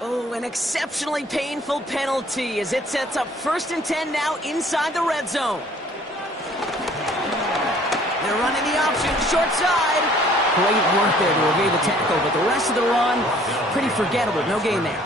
Oh, an exceptionally painful penalty as it sets up 1st and 10 now inside the red zone. They're running the option, short side. Great work there to evade the tackle, but the rest of the run, pretty forgettable. No gain there.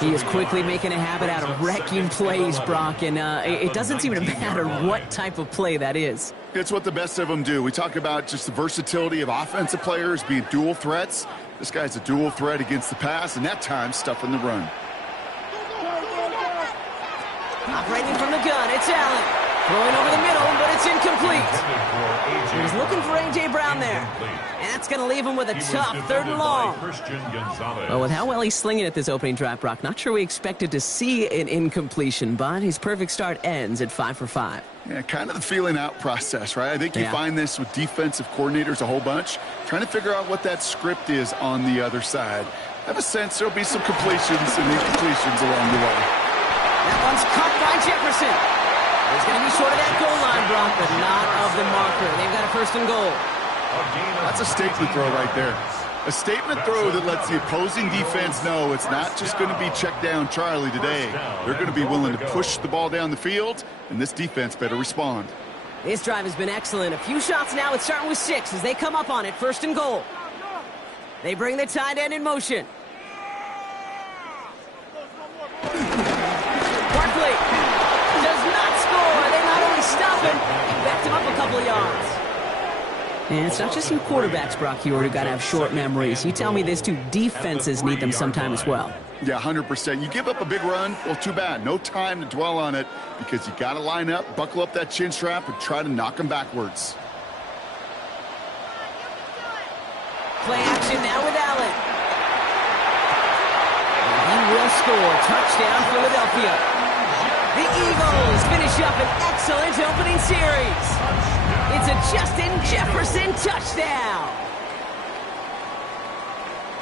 He is quickly making a habit out of wrecking plays, Brock, and it doesn't seem to matter what type of play that is. It's what the best of them do. We talk about just the versatility of offensive players being dual threats. This guy's a dual threat against the pass, and that time stuffing the run. Operating from the gun, it's Allen. Throwing over the middle, but it's It's incomplete. He's looking for A.J. Brown there. And that's going to leave him with a tough 3rd and long. Well, with how well he's slinging at this opening drive, Brock, not sure we expected to see an incompletion, but his perfect start ends at 5 for 5. Yeah, kind of the feeling out process, right? I think you find this with defensive coordinators a whole bunch, trying to figure out what that script is on the other side. I have a sense there'll be some completions and incompletions along the way. That one's caught by Jefferson. He's going to be short of that goal line, Brock, but not of the marker. They've got a 1st and goal. That's a statement throw right there. A statement throw that lets the opposing defense know it's not just going to be check down Charlie today. They're going to be willing to push the ball down the field, and this defense better respond. This drive has been excellent. A few shots now. It's starting with 6 as they come up on it. 1st and goal. They bring the tight end in motion. Barkley does not score. They not only stop him, they backed him up a couple of yards. And it's not just you quarterbacks, Brock, who got to have short memories. You tell me these 2 defenses need them sometime as well. Yeah, 100%. You give up a big run, well, too bad. No time to dwell on it because you got to line up, buckle up that chin strap, and try to knock them backwards. Play action now with Allen. And he will score. Touchdown, Philadelphia. The Eagles finish up an excellent opening series. It's a Justin Jefferson touchdown.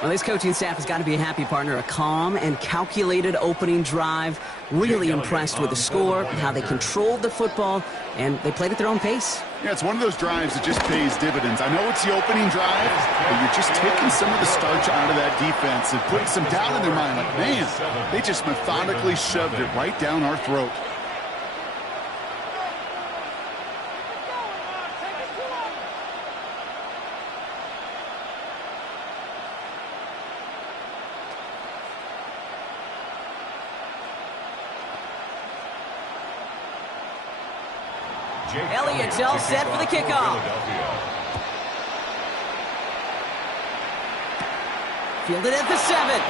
Well, this coaching staff has got to be a happy partner. A calm and calculated opening drive. Really impressed with the score, how they controlled the football, and they played at their own pace. Yeah, it's one of those drives that just pays dividends. I know it's the opening drive, but you're just taking some of the starch out of that defense and putting some doubt in their mind. Like, man, they just methodically shoved it right down our throat. Elliott's all set for the kickoff. Fielded at the 7.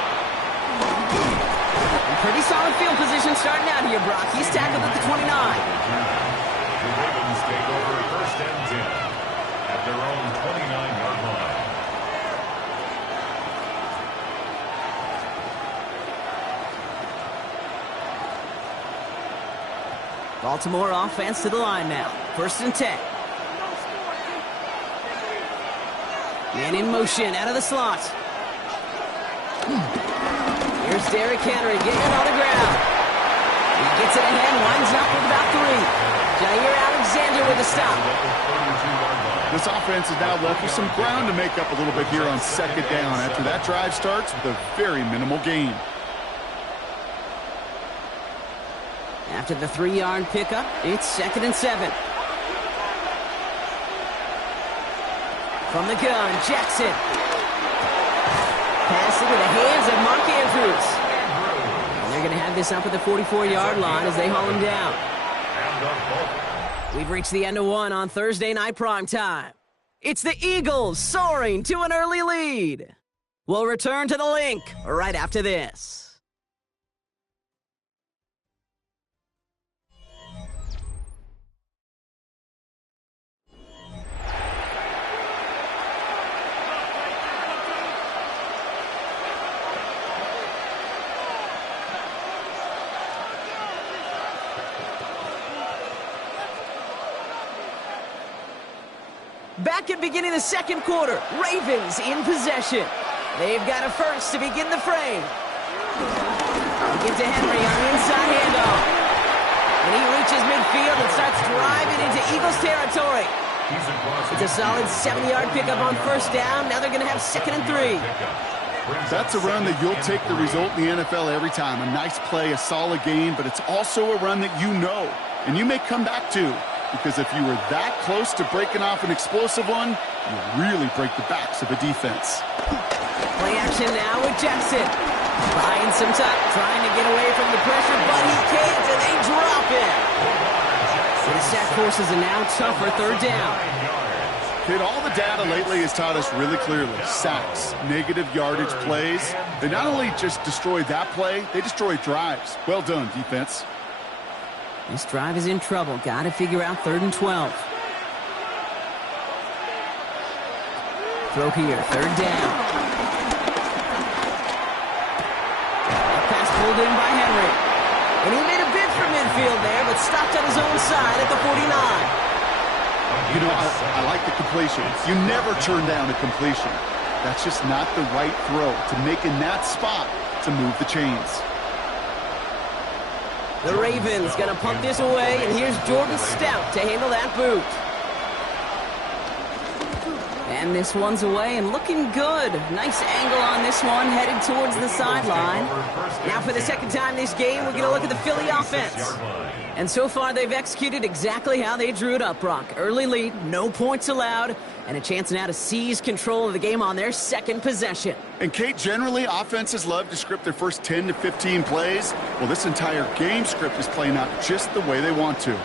Pretty solid field position starting out here, Brock. He's tackled at the 29. The Ravens take over 1st and 10 at their own 29-yard line. Baltimore offense to the line now. 1st and 10. Man in motion out of the slot. Here's Derrick Henry getting it on the ground. He gets it ahead, winds up with about 3. Jair Alexander with the stop. This offense is now left with some ground to make up a little bit here on 2nd down after that drive starts with a very minimal gain. After the 3-yard pickup, it's 2nd and 7. From the gun, Jackson. Pass into the hands of Mark Andrews. And they're going to have this up at the 44-yard line as they haul him down. We've reached the end of one on Thursday Night Primetime. It's the Eagles soaring to an early lead. We'll return to the link right after this. Back at beginning of the 2nd quarter, Ravens in possession. They've got a 1st to begin the frame. They get to Henry on the inside handoff. And he reaches midfield and starts driving into Eagles territory. It's a solid 7-yard pickup on 1st down. Now they're going to have 2nd and 3. That's a run that you'll take the result in the NFL every time. A nice play, a solid game, but it's also a run that you know and you may come back to. Because if you were that close to breaking off an explosive one, you really break the backs of a defense. Play action now with Jackson. Buying some time, trying to get away from the pressure, but he can't, and they drop it. The sack forces a now tougher 3rd down. Kid, all the data lately has taught us really clearly. Sacks, negative yardage plays. They not only just destroy that play, they destroy drives. Well done, defense. This drive is in trouble. Got to figure out 3rd and 12. Throw here, 3rd down. That pass pulled in by Henry. And he made a bid for midfield there, but stopped on his own side at the 49. You know, I like the completion. You never turn down a completion. That's just not the right throw to make in that spot to move the chains. The Ravens going to punt this away, and here's Jordan Stout to handle that boot. And this one's away and looking good. Nice angle on this one, headed towards the sideline. Now for the second time this game, we're going to look at the Philly offense. And so far, they've executed exactly how they drew it up, Brock. Early lead, no points allowed, and a chance now to seize control of the game on their second possession. And, Kate, generally, offenses love to script their first 10 to 15 plays. Well, this entire game script is playing out just the way they want to.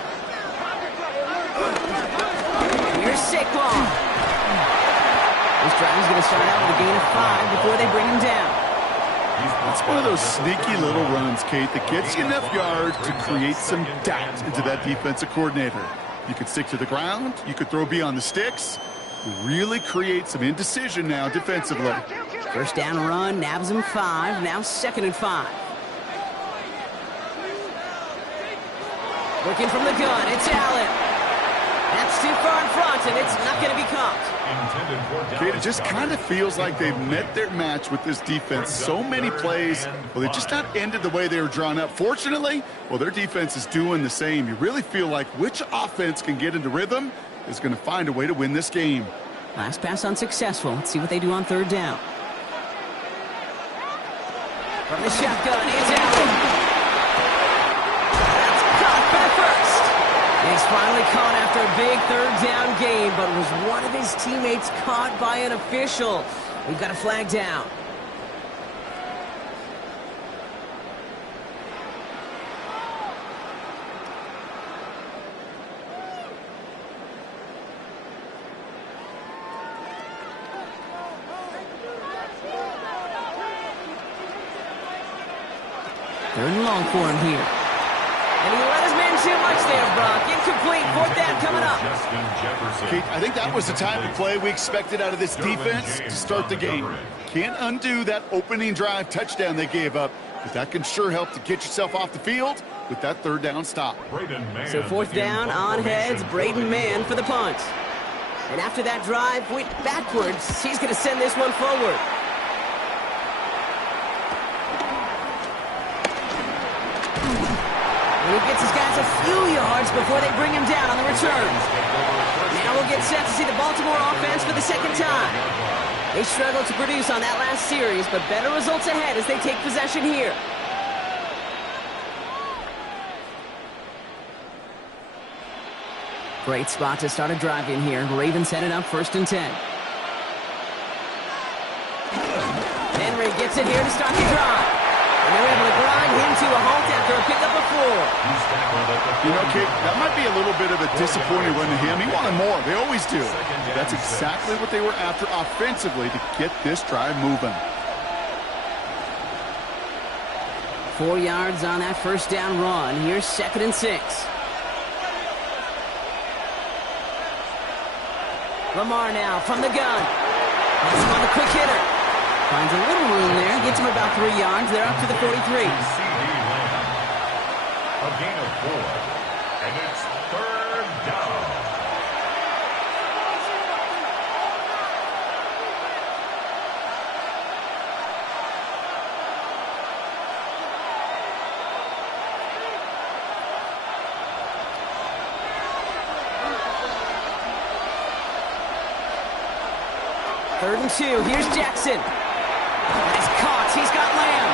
Here's Saquon. This drive is going to start out with a gain of 5 before they bring him down. It's one of those sneaky little runs, Kate, that gets you enough yards to create some doubt into that defensive coordinator. You could stick to the ground. You could throw beyond the sticks. Really create some indecision now defensively. First down run, nabs him 5. Now 2nd and 5. Looking from the gun, it's Allen. That's too far in front, and it's not going to be caught. Kate, it just kind of feels like they've met their match with this defense. So many plays, well, they just not ended the way they were drawn up. Fortunately, well, their defense is doing the same. You really feel like which offense can get into rhythm is going to find a way to win this game. Last pass unsuccessful. Let's see what they do on 3rd down. From the shotgun, it's Allen. That's caught for the first. He's finally caught after a big 3rd down game, but was one of his teammates caught by an official? We've got a flag down. Third and long for him here. And he let his man too much there, Brock. Incomplete. 4th down coming up. Kate, I think that was the type of play we expected out of this defense to start the game. Can't undo that opening drive touchdown they gave up, but that can sure help to get yourself off the field with that 3rd down stop. So 4th down on heads, Braden Mann for the punt. And after that drive went backwards, he's going to send this one forward. And he gets his guys a few yards before they bring him down on the return. Now we'll get set to see the Baltimore offense for the second time. They struggled to produce on that last series, but better results ahead as they take possession here. Great spot to start a drive in here. Ravens headed up 1st and 10. Henry gets it here to start the drive. And they're able to grind him to a halt after a pickup of 4. You know, Kate, that might be a little bit of a disappointing run to him. He wanted more. They always do. That's exactly what they were after offensively to get this drive moving. 4 yards on that 1st down run. Here's 2nd and 6. Lamar now from the gun. That's him on the quick hitter. Finds a little room there. Gets him about 3 yards. They're up to the 43. A gain of 4. And it's 3rd down. Third and 2. Here's Jackson. Nice caught. He's got Lamb.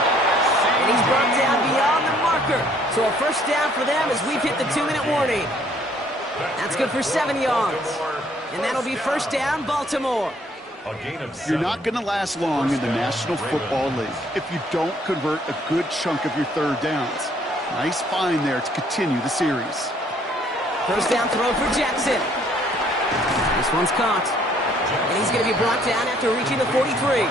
And he's brought down beyond the marker. So a 1st down for them as we've hit the 2-minute warning. That's good for 7 yards. And that'll be 1st down, Baltimore. You're not going to last long in the National Football League if you don't convert a good chunk of your 3rd downs. Nice find there to continue the series. 1st down throw for Jackson. This one's caught. And he's going to be brought down after reaching the 43.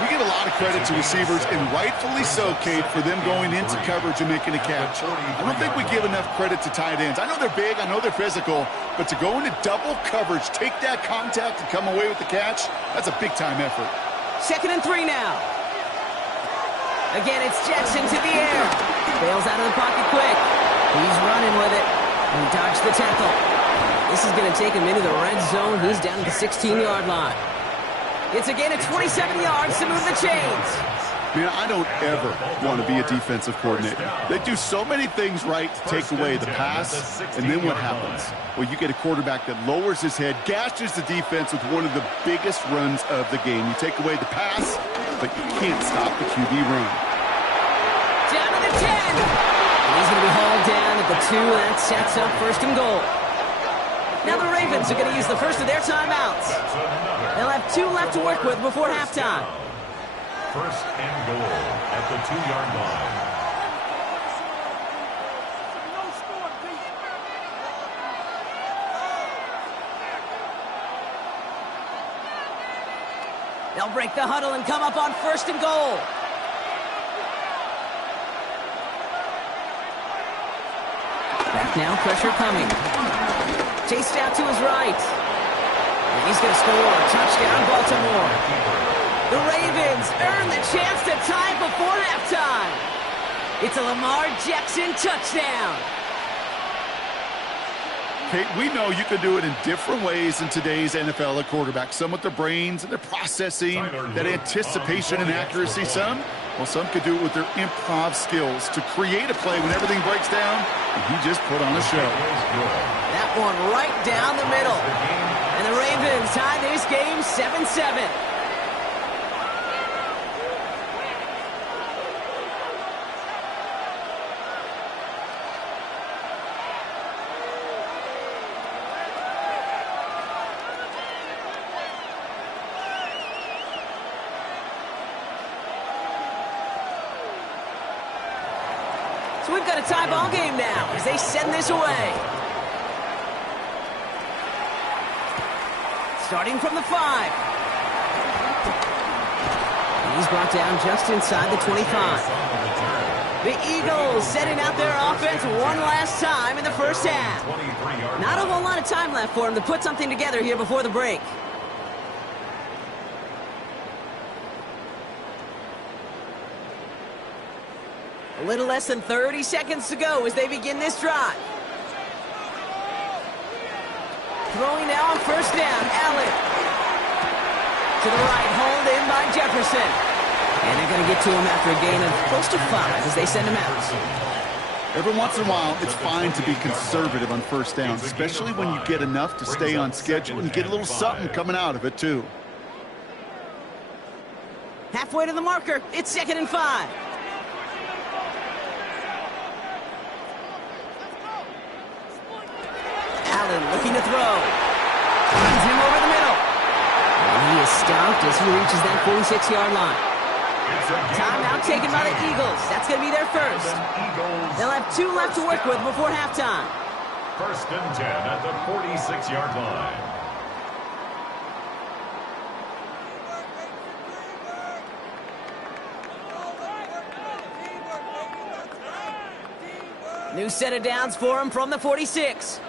We give a lot of credit to receivers, and rightfully so, Kate, for them going into coverage and making a catch. I don't think we give enough credit to tight ends. I know they're big, I know they're physical, but to go into double coverage, take that contact, and come away with the catch, that's a big-time effort. 2nd and 3 now. Again, it's Jackson to the air. Bails out of the pocket quick. He's running with it. And he dodged the tackle. This is going to take him into the red zone. He's down at the 16-yard line. It's again at 27 yards to move the chains. Man, I don't ever want to be a defensive coordinator. They do so many things right to take away the pass, and then what happens? Well, you get a quarterback that lowers his head, gashes the defense with one of the biggest runs of the game. You take away the pass, but you can't stop the QB run. Down to the 10. And he's going to be hauled down at the 2, and that sets up 1st and goal. Now the Ravens are going to use the first of their timeouts. They'll have 2 left to work with before halftime. 1st and goal at the 2-yard line. They'll break the huddle and come up on 1st and goal. Back now, pressure coming. Chased out to his right. And he's going to score. Touchdown, Baltimore. The Ravens earn the chance to tie before halftime. It's a Lamar Jackson touchdown. Kate, we know you can do it in different ways in today's NFL at quarterback. Some with their brains and their processing, that anticipation and accuracy. Some could do it with their improv skills to create a play when everything breaks down, and he just put on a show. That one right down the middle. And the Ravens tie this game 7-7. So we've got a tie ball game now as they send this away. Starting from the 5. And he's brought down just inside the 25. The Eagles setting out their offense one last time in the first half. Not a whole lot of time left for them to put something together here before the break. A little less than 30 seconds to go as they begin this drive. Throwing now on 1st down, Allen. To the right, hauled in by Jefferson. And they're going to get to him after a gain of close to 5 as they send him out. Every once in a while, it's fine to be conservative on 1st down, especially when you get enough to stay on schedule and get a little something coming out of it, too. Halfway to the marker, it's 2nd and 5. Allen looking to throw. Runs him over the middle. And he is stopped as he reaches that 46-yard line. Timeout taken by the Eagles. That's going to be their first. They'll have 2 left to work with before halftime. 1st and 10 at the 46-yard line. New set of downs for him from the 46.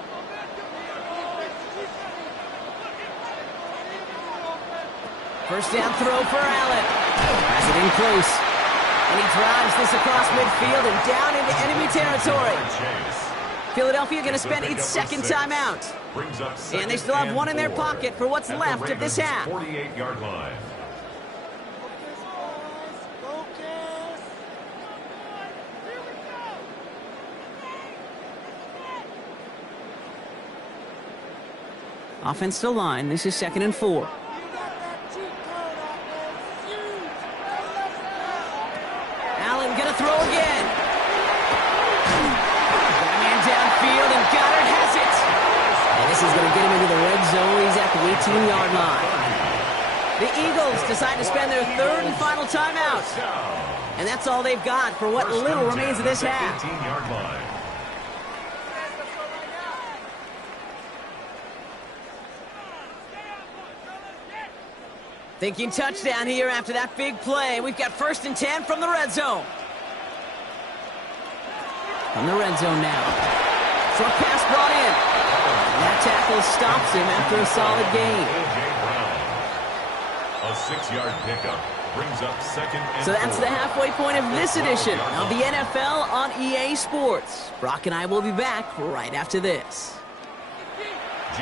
First down throw for Allen. Has it in close. And he drives this across midfield and down into enemy territory. Philadelphia going to spend its 2nd timeout. And they still have 1 in their pocket for what's left of this half. 48-yard line. Offensive line, this is 2nd and 4. Allen gonna throw again. Got a man downfield and Goddard has it. And this is gonna get him into the red zone. He's at the 18-yard line. The Eagles decide to spend their 3rd and final timeout. And that's all they've got for what little remains of this half. 18-yard line. Thinking touchdown here after that big play. We've got 1st and 10 from the red zone. From the red zone now. Short pass brought in. And that tackle stops him after a solid gain. A 6-yard pickup brings up 2nd and 4. So that's the halfway point of this edition of the NFL on EA Sports. Brock and I will be back right after this.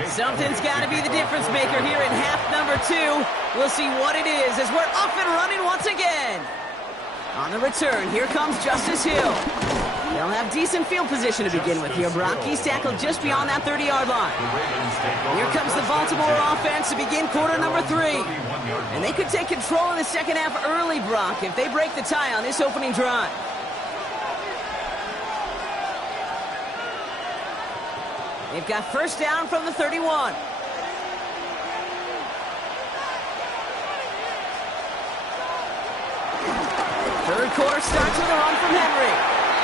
Something's got to be the difference maker here in half number 2. We'll see what it is as we're up and running once again. On the return, here comes Justice Hill. They'll have decent field position to begin with here, Brock. He's tackled just beyond that 30-yard line. Here comes the Baltimore offense to begin quarter number 3. And they could take control in the second half early, Brock, if they break the tie on this opening drive. They've got 1st down from the 31. Third quarter starts with a run from Henry.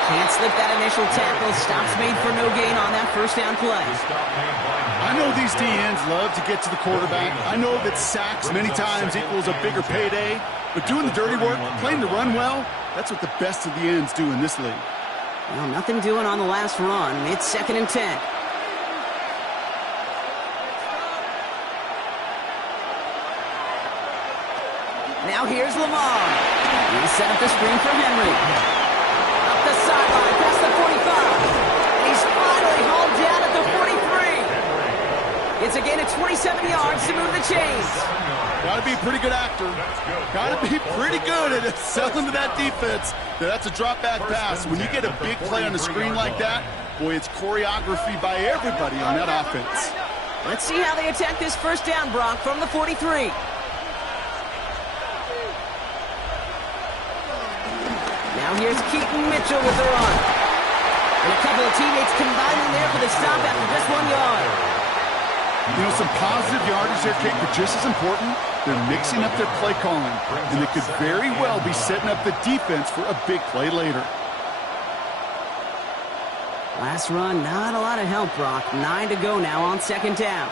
Can't slip that initial tackle. Stops made for no gain on that 1st down play. I know these DNs love to get to the quarterback. I know that sacks many times equals a bigger payday. But doing the dirty work, playing to run well, that's what the best of the ends do in this league. Well, nothing doing on the last run. It's 2nd and 10. Now here's Lamar. He set up the screen for Henry. Up the sideline, past the 45. And he's finally hauled down at the 43. It's a gain of 27 yards to move the chains. Got to be a pretty good actor. Got to be pretty good at selling to that defense. That's a drop-back pass. When you get a big play on the screen like that, boy, it's choreography by everybody on that offense. Let's see how they attack this 1st down, Brock, from the 43. Now here's Keaton Mitchell with the run. And a couple of teammates combining there for the stop after just 1 yard. You know, some positive yardage there, Kate, but just as important, they're mixing up their play calling. And they could very well be setting up the defense for a big play later. Last run, not a lot of help, Brock. 9 to go now on 2nd down.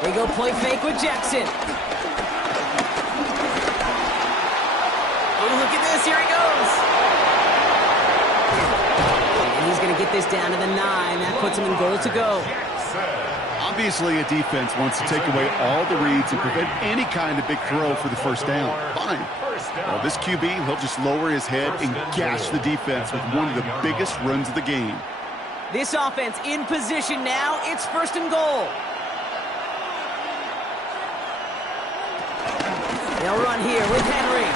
They go play fake with Jackson. Oh, look at this. Here he goes. And he's going to get this down to the 9. That puts him in goal to go. Obviously, a defense wants to take away all the reads and prevent any kind of big throw for the 1st down. Fine. Well, this QB, he'll just lower his head and gash the defense with one of the biggest runs of the game. This offense in position now. It's 1st and goal. They'll run here with Henry.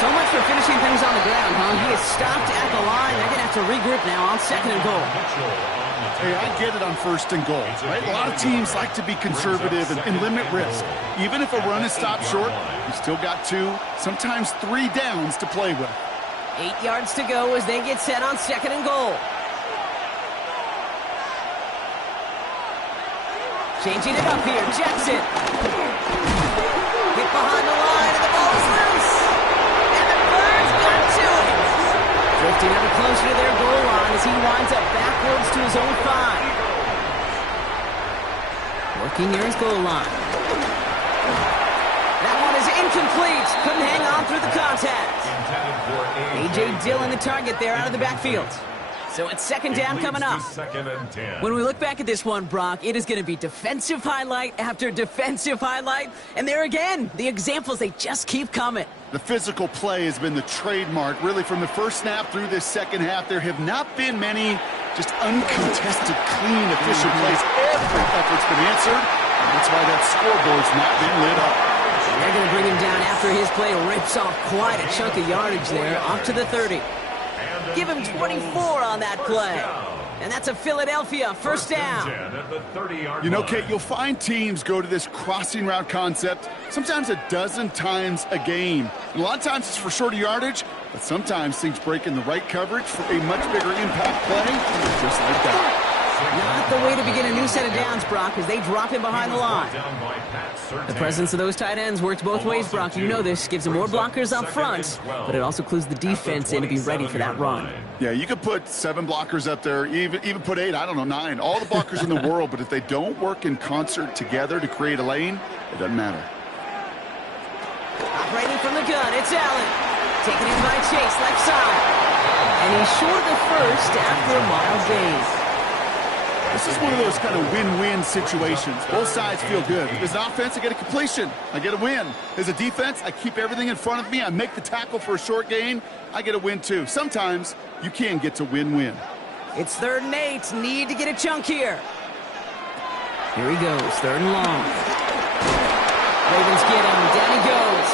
So much for finishing things on the ground, huh? He is stopped at the line. They're going to have to regroup now on 2nd and goal. Hey, I get it on 1st and goal, right? A lot of teams like to be conservative and limit risk. Even if a run is stopped short, you still got 2, sometimes 3 downs to play with. 8 yards to go as they get set on 2nd and goal. Changing it up here, Jackson. Hit behind the line, and the ball is loose. And the Birds got to it. Drifting ever closer to their goal line as he winds up backwards to his own 5. Working near his goal line. That one is incomplete. Couldn't hang on through the contact. A.J. Dillon, the target there out of the backfield. So it's 2nd down coming up. 2nd and 10. When we look back at this one, Brock, it is going to be defensive highlight after defensive highlight. And there again, the examples, they just keep coming. The physical play has been the trademark. Really, from the 1st snap through this 2nd half, there have not been many just uncontested, clean, efficient plays. Every effort's been answered. And that's why that scoreboard's not been lit up. They're going to bring him down after his play rips off quite a chunk of yardage there, off to the 30. Give him 24 on that play. And that's a Philadelphia 1st down. You know, Kate, you'll find teams go to this crossing route concept sometimes a dozen times a game. And a lot of times it's for shorter yardage, but sometimes things break in the right coverage for a much bigger impact play, just like that. Not the way to begin a new set of downs, Brock, as they drop him behind the line. The presence of those tight ends works both ways, Brock. You know this. Gives them more blockers up front, but it also clues the defense in to be ready for that run. Yeah, you could put 7 blockers up there, even put 8, I don't know, 9. All the blockers in the world, but if they don't work in concert together to create a lane, it doesn't matter. Operating from the gun, it's Allen. Taken in by Chase, left side. And he's short of the first after a mild gain. This is one of those kind of win-win situations. Both sides feel good. As an offense, I get a completion. I get a win. As a defense, I keep everything in front of me. I make the tackle for a short gain. I get a win, too. Sometimes you can get to win-win. It's 3rd and 8. Need to get a chunk here. Here he goes. 3rd and long. Ravens get him. Down he goes.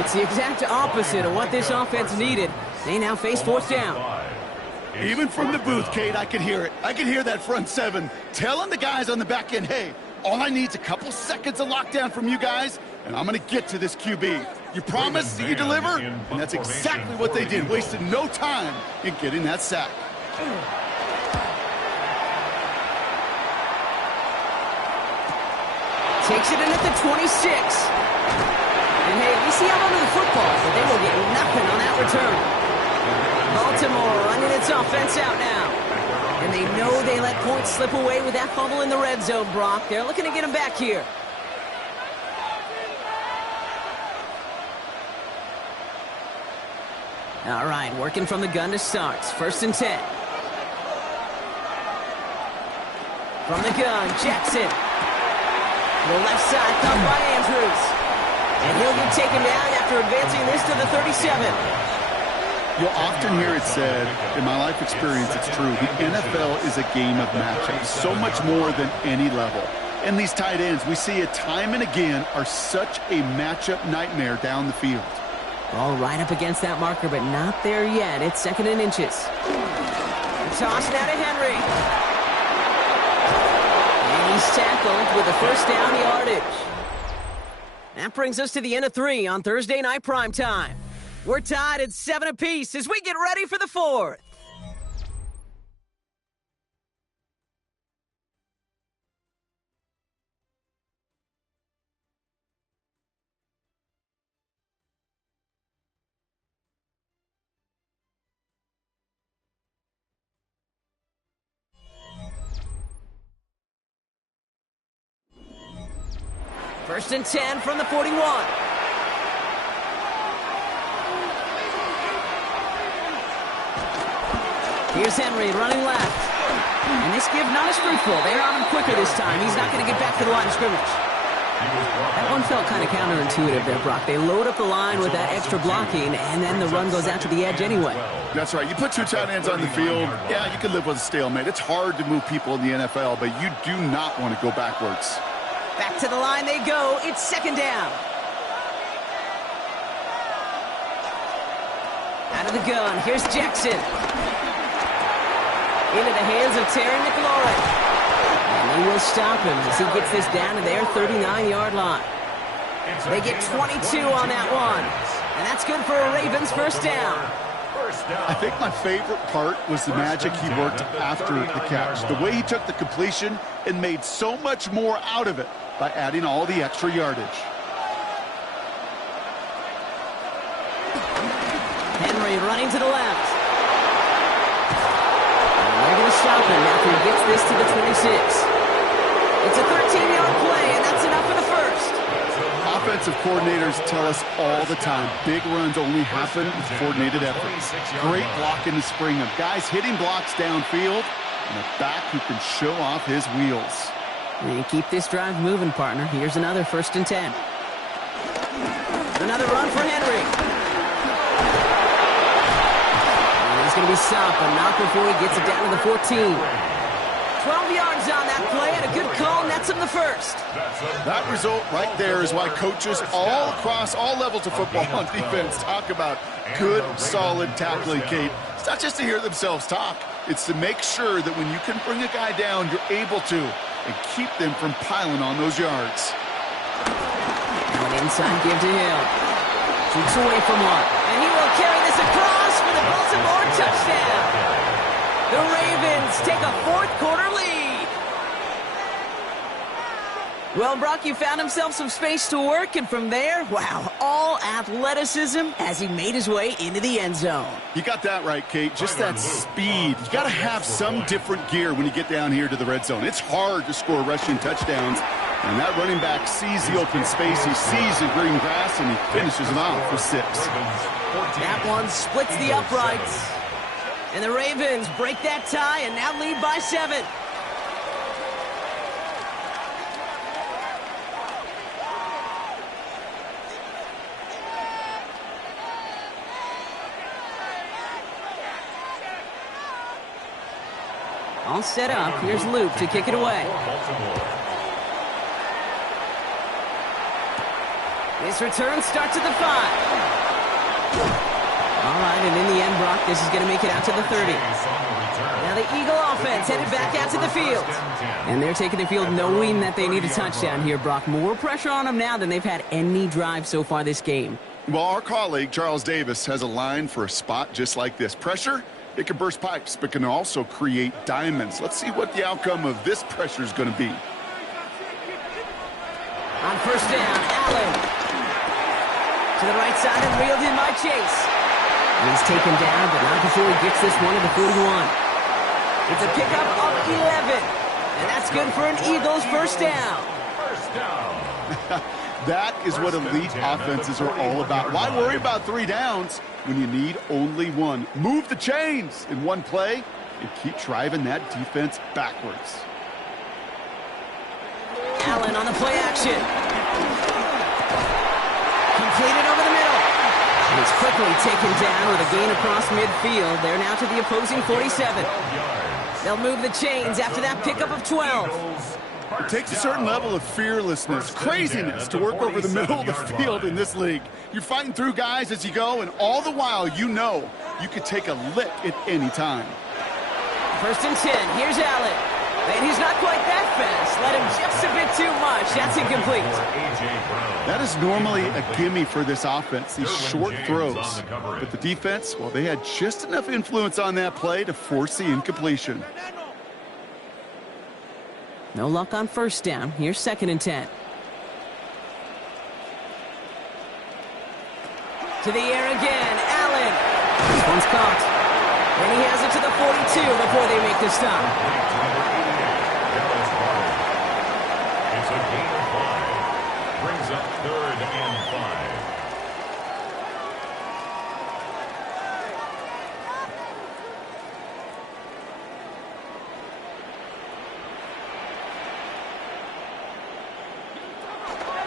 It's the exact opposite of what this offense needed. They now face 4th down. Even from the booth, Kate, I could hear it. I could hear that front 7 telling the guys on the back end, hey, all I need is a couple seconds of lockdown from you guys, and I'm going to get to this QB. You promise that you deliver? And that's exactly what they did. Wasted no time in getting that sack. Takes it in at the 26. And hey, we see him under the football, but they will get nothing on that return. Baltimore running its offense out now. And they know they let points slip away with that fumble in the red zone, Brock. They're looking to get him back here. All right, working from the gun to start. 1st and 10. From the gun, Jackson. To the left side, caught by Andrews. And he'll get taken down after advancing this to the 37. You'll often hear it said, in my life experience, it's true, the NFL is a game of matchups, so much more than any level. And these tight ends, we see it time and again, are such a matchup nightmare down the field. All right up against that marker, but not there yet. It's 2nd and inches. Toss now to Henry. And he's tackled with a 1st down yardage. That brings us to the end of 3 on Thursday Night Primetime. We're tied at 7 apiece as we get ready for the 4th. First and 10 from the 41. Here's Henry running left. And this give not as fruitful. They're on him quicker this time. He's not going to get back to the line of scrimmage. That one felt kind of counterintuitive there, Brock. They load up the line with that extra blocking, and then the run goes out to the edge anyway. That's right. You put 2 tight ends on the field, yeah, you can live with a stalemate. It's hard to move people in the NFL, but you do not want to go backwards. Back to the line they go. It's 2nd down. Out of the gun. Here's Jackson. Into the hands of Terry McLaurin. And they will stop him as he gets this down to their 39-yard line. They get 22 on that one. And that's good for a Ravens 1st down. I think my favorite part was the magic he worked after the catch. The way he took the completion and made so much more out of it by adding all the extra yardage. Henry running to the left. They're going to stop him after he gets this to the 26. It's a 13-yard play, and that's enough for the 1st. Offensive coordinators tell us all the time, big runs only happen with coordinated effort. Great block in the spring of guys hitting blocks downfield, and a back who can show off his wheels. You keep this drive moving, partner. Here's another 1st and 10. Another run for Henry. He's going to be stopped, but not before he gets it down to the 14. 12 yards on that play, and a good call nets him the 1st. That result right there is why coaches all across all levels of football on defense talk about good, solid tackling, Kate. It's not just to hear themselves talk. It's to make sure that when you can bring a guy down, you're able to, and keep them from piling on those yards. Now an inside give to Hill. Shoots away from one. And he will carry this across for the Baltimore touchdown. The Ravens take a fourth-quarter lead. Well, Brock, you found himself some space to work, and from there, wow, all athleticism as he made his way into the end zone. You got that right, Kate. Just that speed. You got to have some different gear when you get down here to the red zone. It's hard to score rushing touchdowns, and that running back sees the open space, he sees the green grass, and he finishes them out for 6. That one splits the uprights. And the Ravens break that tie and now lead by 7. All set up. Here's Luke to kick it away. This return starts at the 5. All right, and in the end, Brock, this is going to make it out to the 30. Now the Eagle offense headed back out to the field. And they're taking the field knowing that they need a touchdown here, Brock. More pressure on them now than they've had any drive so far this game. Well, our colleague, Charles Davis, has a line for a spot just like this. Pressure, it can burst pipes, but can also create diamonds. Let's see what the outcome of this pressure is going to be. On first down, Allen. To the right side and reeled in by Chase. And he's taken down, but not before he gets this one to the 41. It's a pickup of 11. And that's good for an Eagles first down. First down. That is what elite offenses are all about. Why worry about 3 downs when you need only 1? Move the chains in one play and keep driving that defense backwards. Allen on the play action. Completed over the middle. And it's quickly taken down with a gain across midfield. They're now to the opposing 47. They'll move the chains after that pickup of 12. It takes a certain level of fearlessness, craziness to work over the middle of the field in this league. You're fighting through guys as you go, and all the while you know you could take a lick at any time. First and 10. Here's Allen. And he's not quite that fast. Let him just a bit too much. That's incomplete. That is normally a gimme for this offense, these short throws. But the defense, well, they had just enough influence on that play to force the incompletion. No luck on first down. Here's second and 10. To the air again. Allen. This one's caught. And he has it to the 42 before they make the stop. It's a gain of 5. Brings up third and 5.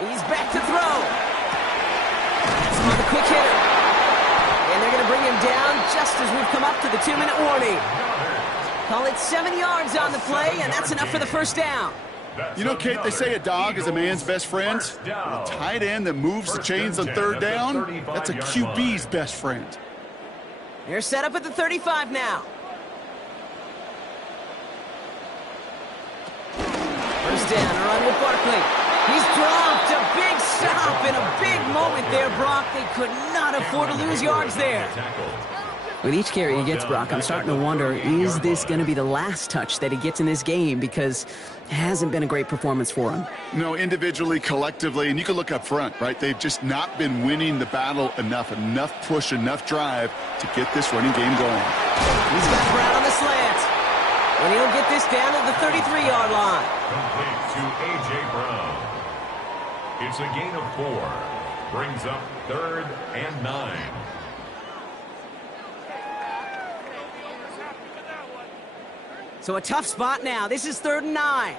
He's back to throw. That's another quick hitter. And they're going to bring him down just as we've come up to the 2-minute warning. Call it 7 yards on the play, and that's enough for the first down. You know, Kate, they say a dog is a man's best friend. A tight end that moves the chains on third down, that's a QB's best friend. They're set up at the 35 now. First down, a run with Barkley. He's dropped a big stop in a big moment there, Brock. They could not afford to lose yards there. With each carry he gets, Brock, I'm starting to wonder, is this going to be the last touch that he gets in this game? Because it hasn't been a great performance for him. No, individually, collectively, and you can look up front, right? They've just not been winning the battle enough push, enough drive to get this running game going. He's got Brown on the slant. And he'll get this down to the 33-yard line. Complete to A.J. Brown. It's a gain of 4. Brings up third and 9. So a tough spot now. This is third and 9.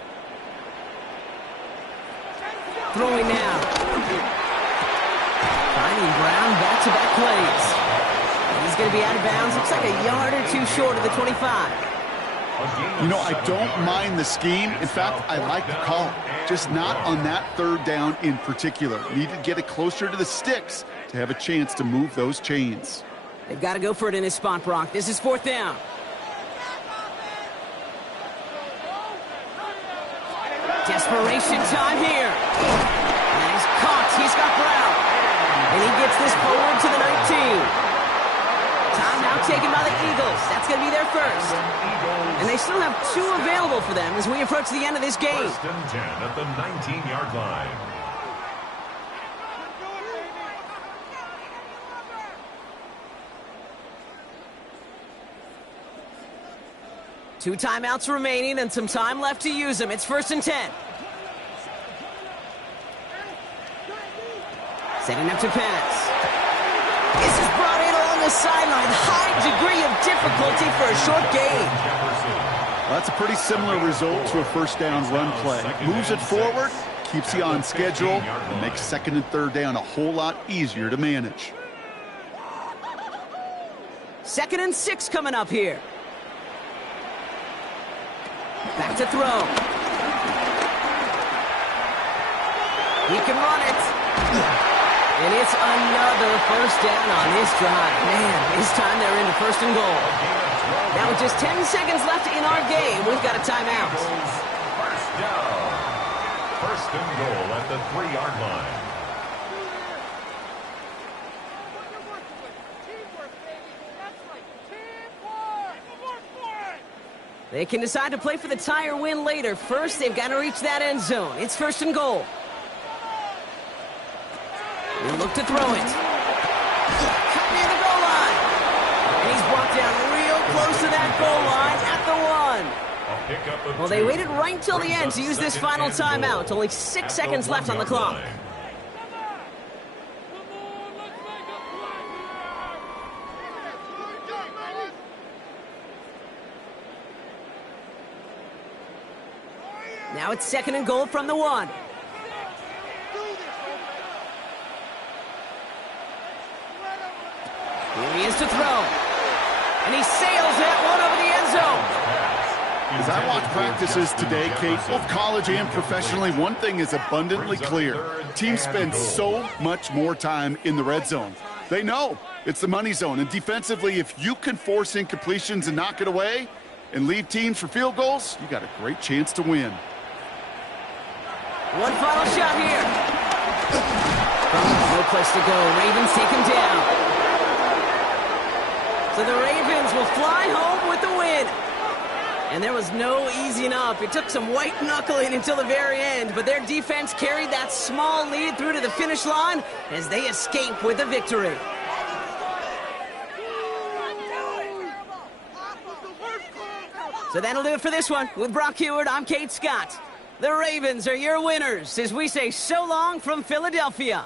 Throwing now. Finding Brown back-to-back plays. And he's going to be out of bounds. Looks like a yard or 2 short of the 25. You know, I don't mind the scheme. In fact, I like the call. Just not on that third down in particular. Need to get it closer to the sticks to have a chance to move those chains. They've got to go for it in this spot, Brock. This is fourth down. Desperation time here. And he's caught. He's got Brown. And he gets this forward to the 19. Timeout taken by the Eagles. That's going to be their first. And they still have 2 available for them as we approach the end of this game. First and 10 at the 19-yard line. Two timeouts remaining and some time left to use them. It's first and 10. Setting up to pass. This is brought in along the sideline. High degree of difficulty for a short gain. Well, that's a pretty similar result to a first down run play. Moves it forward, keeps you on schedule, and makes second and third down a whole lot easier to manage. Second and 6 coming up here. Back to throw. He can run it. And it's another first down on this drive. Man, this time they're into first and goal. Now with just 10 seconds left in our game, we've got a timeout. First down. First and goal at the 3-yard line. They can decide to play for the tie or win later. First, they've got to reach that end zone. It's first and goal. They look to throw it. Cut near the goal line. And he's brought down real close to that goal line at the 1. Well, they waited right until the end to use this final timeout. Only 6 seconds left on the clock. Now it's second and goal from the 1. Here he is to throw. And he sails that one over the end zone. As I watch practices today, Kate, both college and professionally, one thing is abundantly clear. Teams spend so much more time in the red zone. They know it's the money zone. And defensively, if you can force incompletions and knock it away and leave teams for field goals, you got a great chance to win. One final shot here. No place to go. Ravens take him down. So the Ravens will fly home with the win. And there was no easing up. It took some white knuckling until the very end, but their defense carried that small lead through to the finish line as they escape with a victory. So that'll do it for this one. With Brock Huard, I'm Kate Scott. The Ravens are your winners as we say so long from Philadelphia.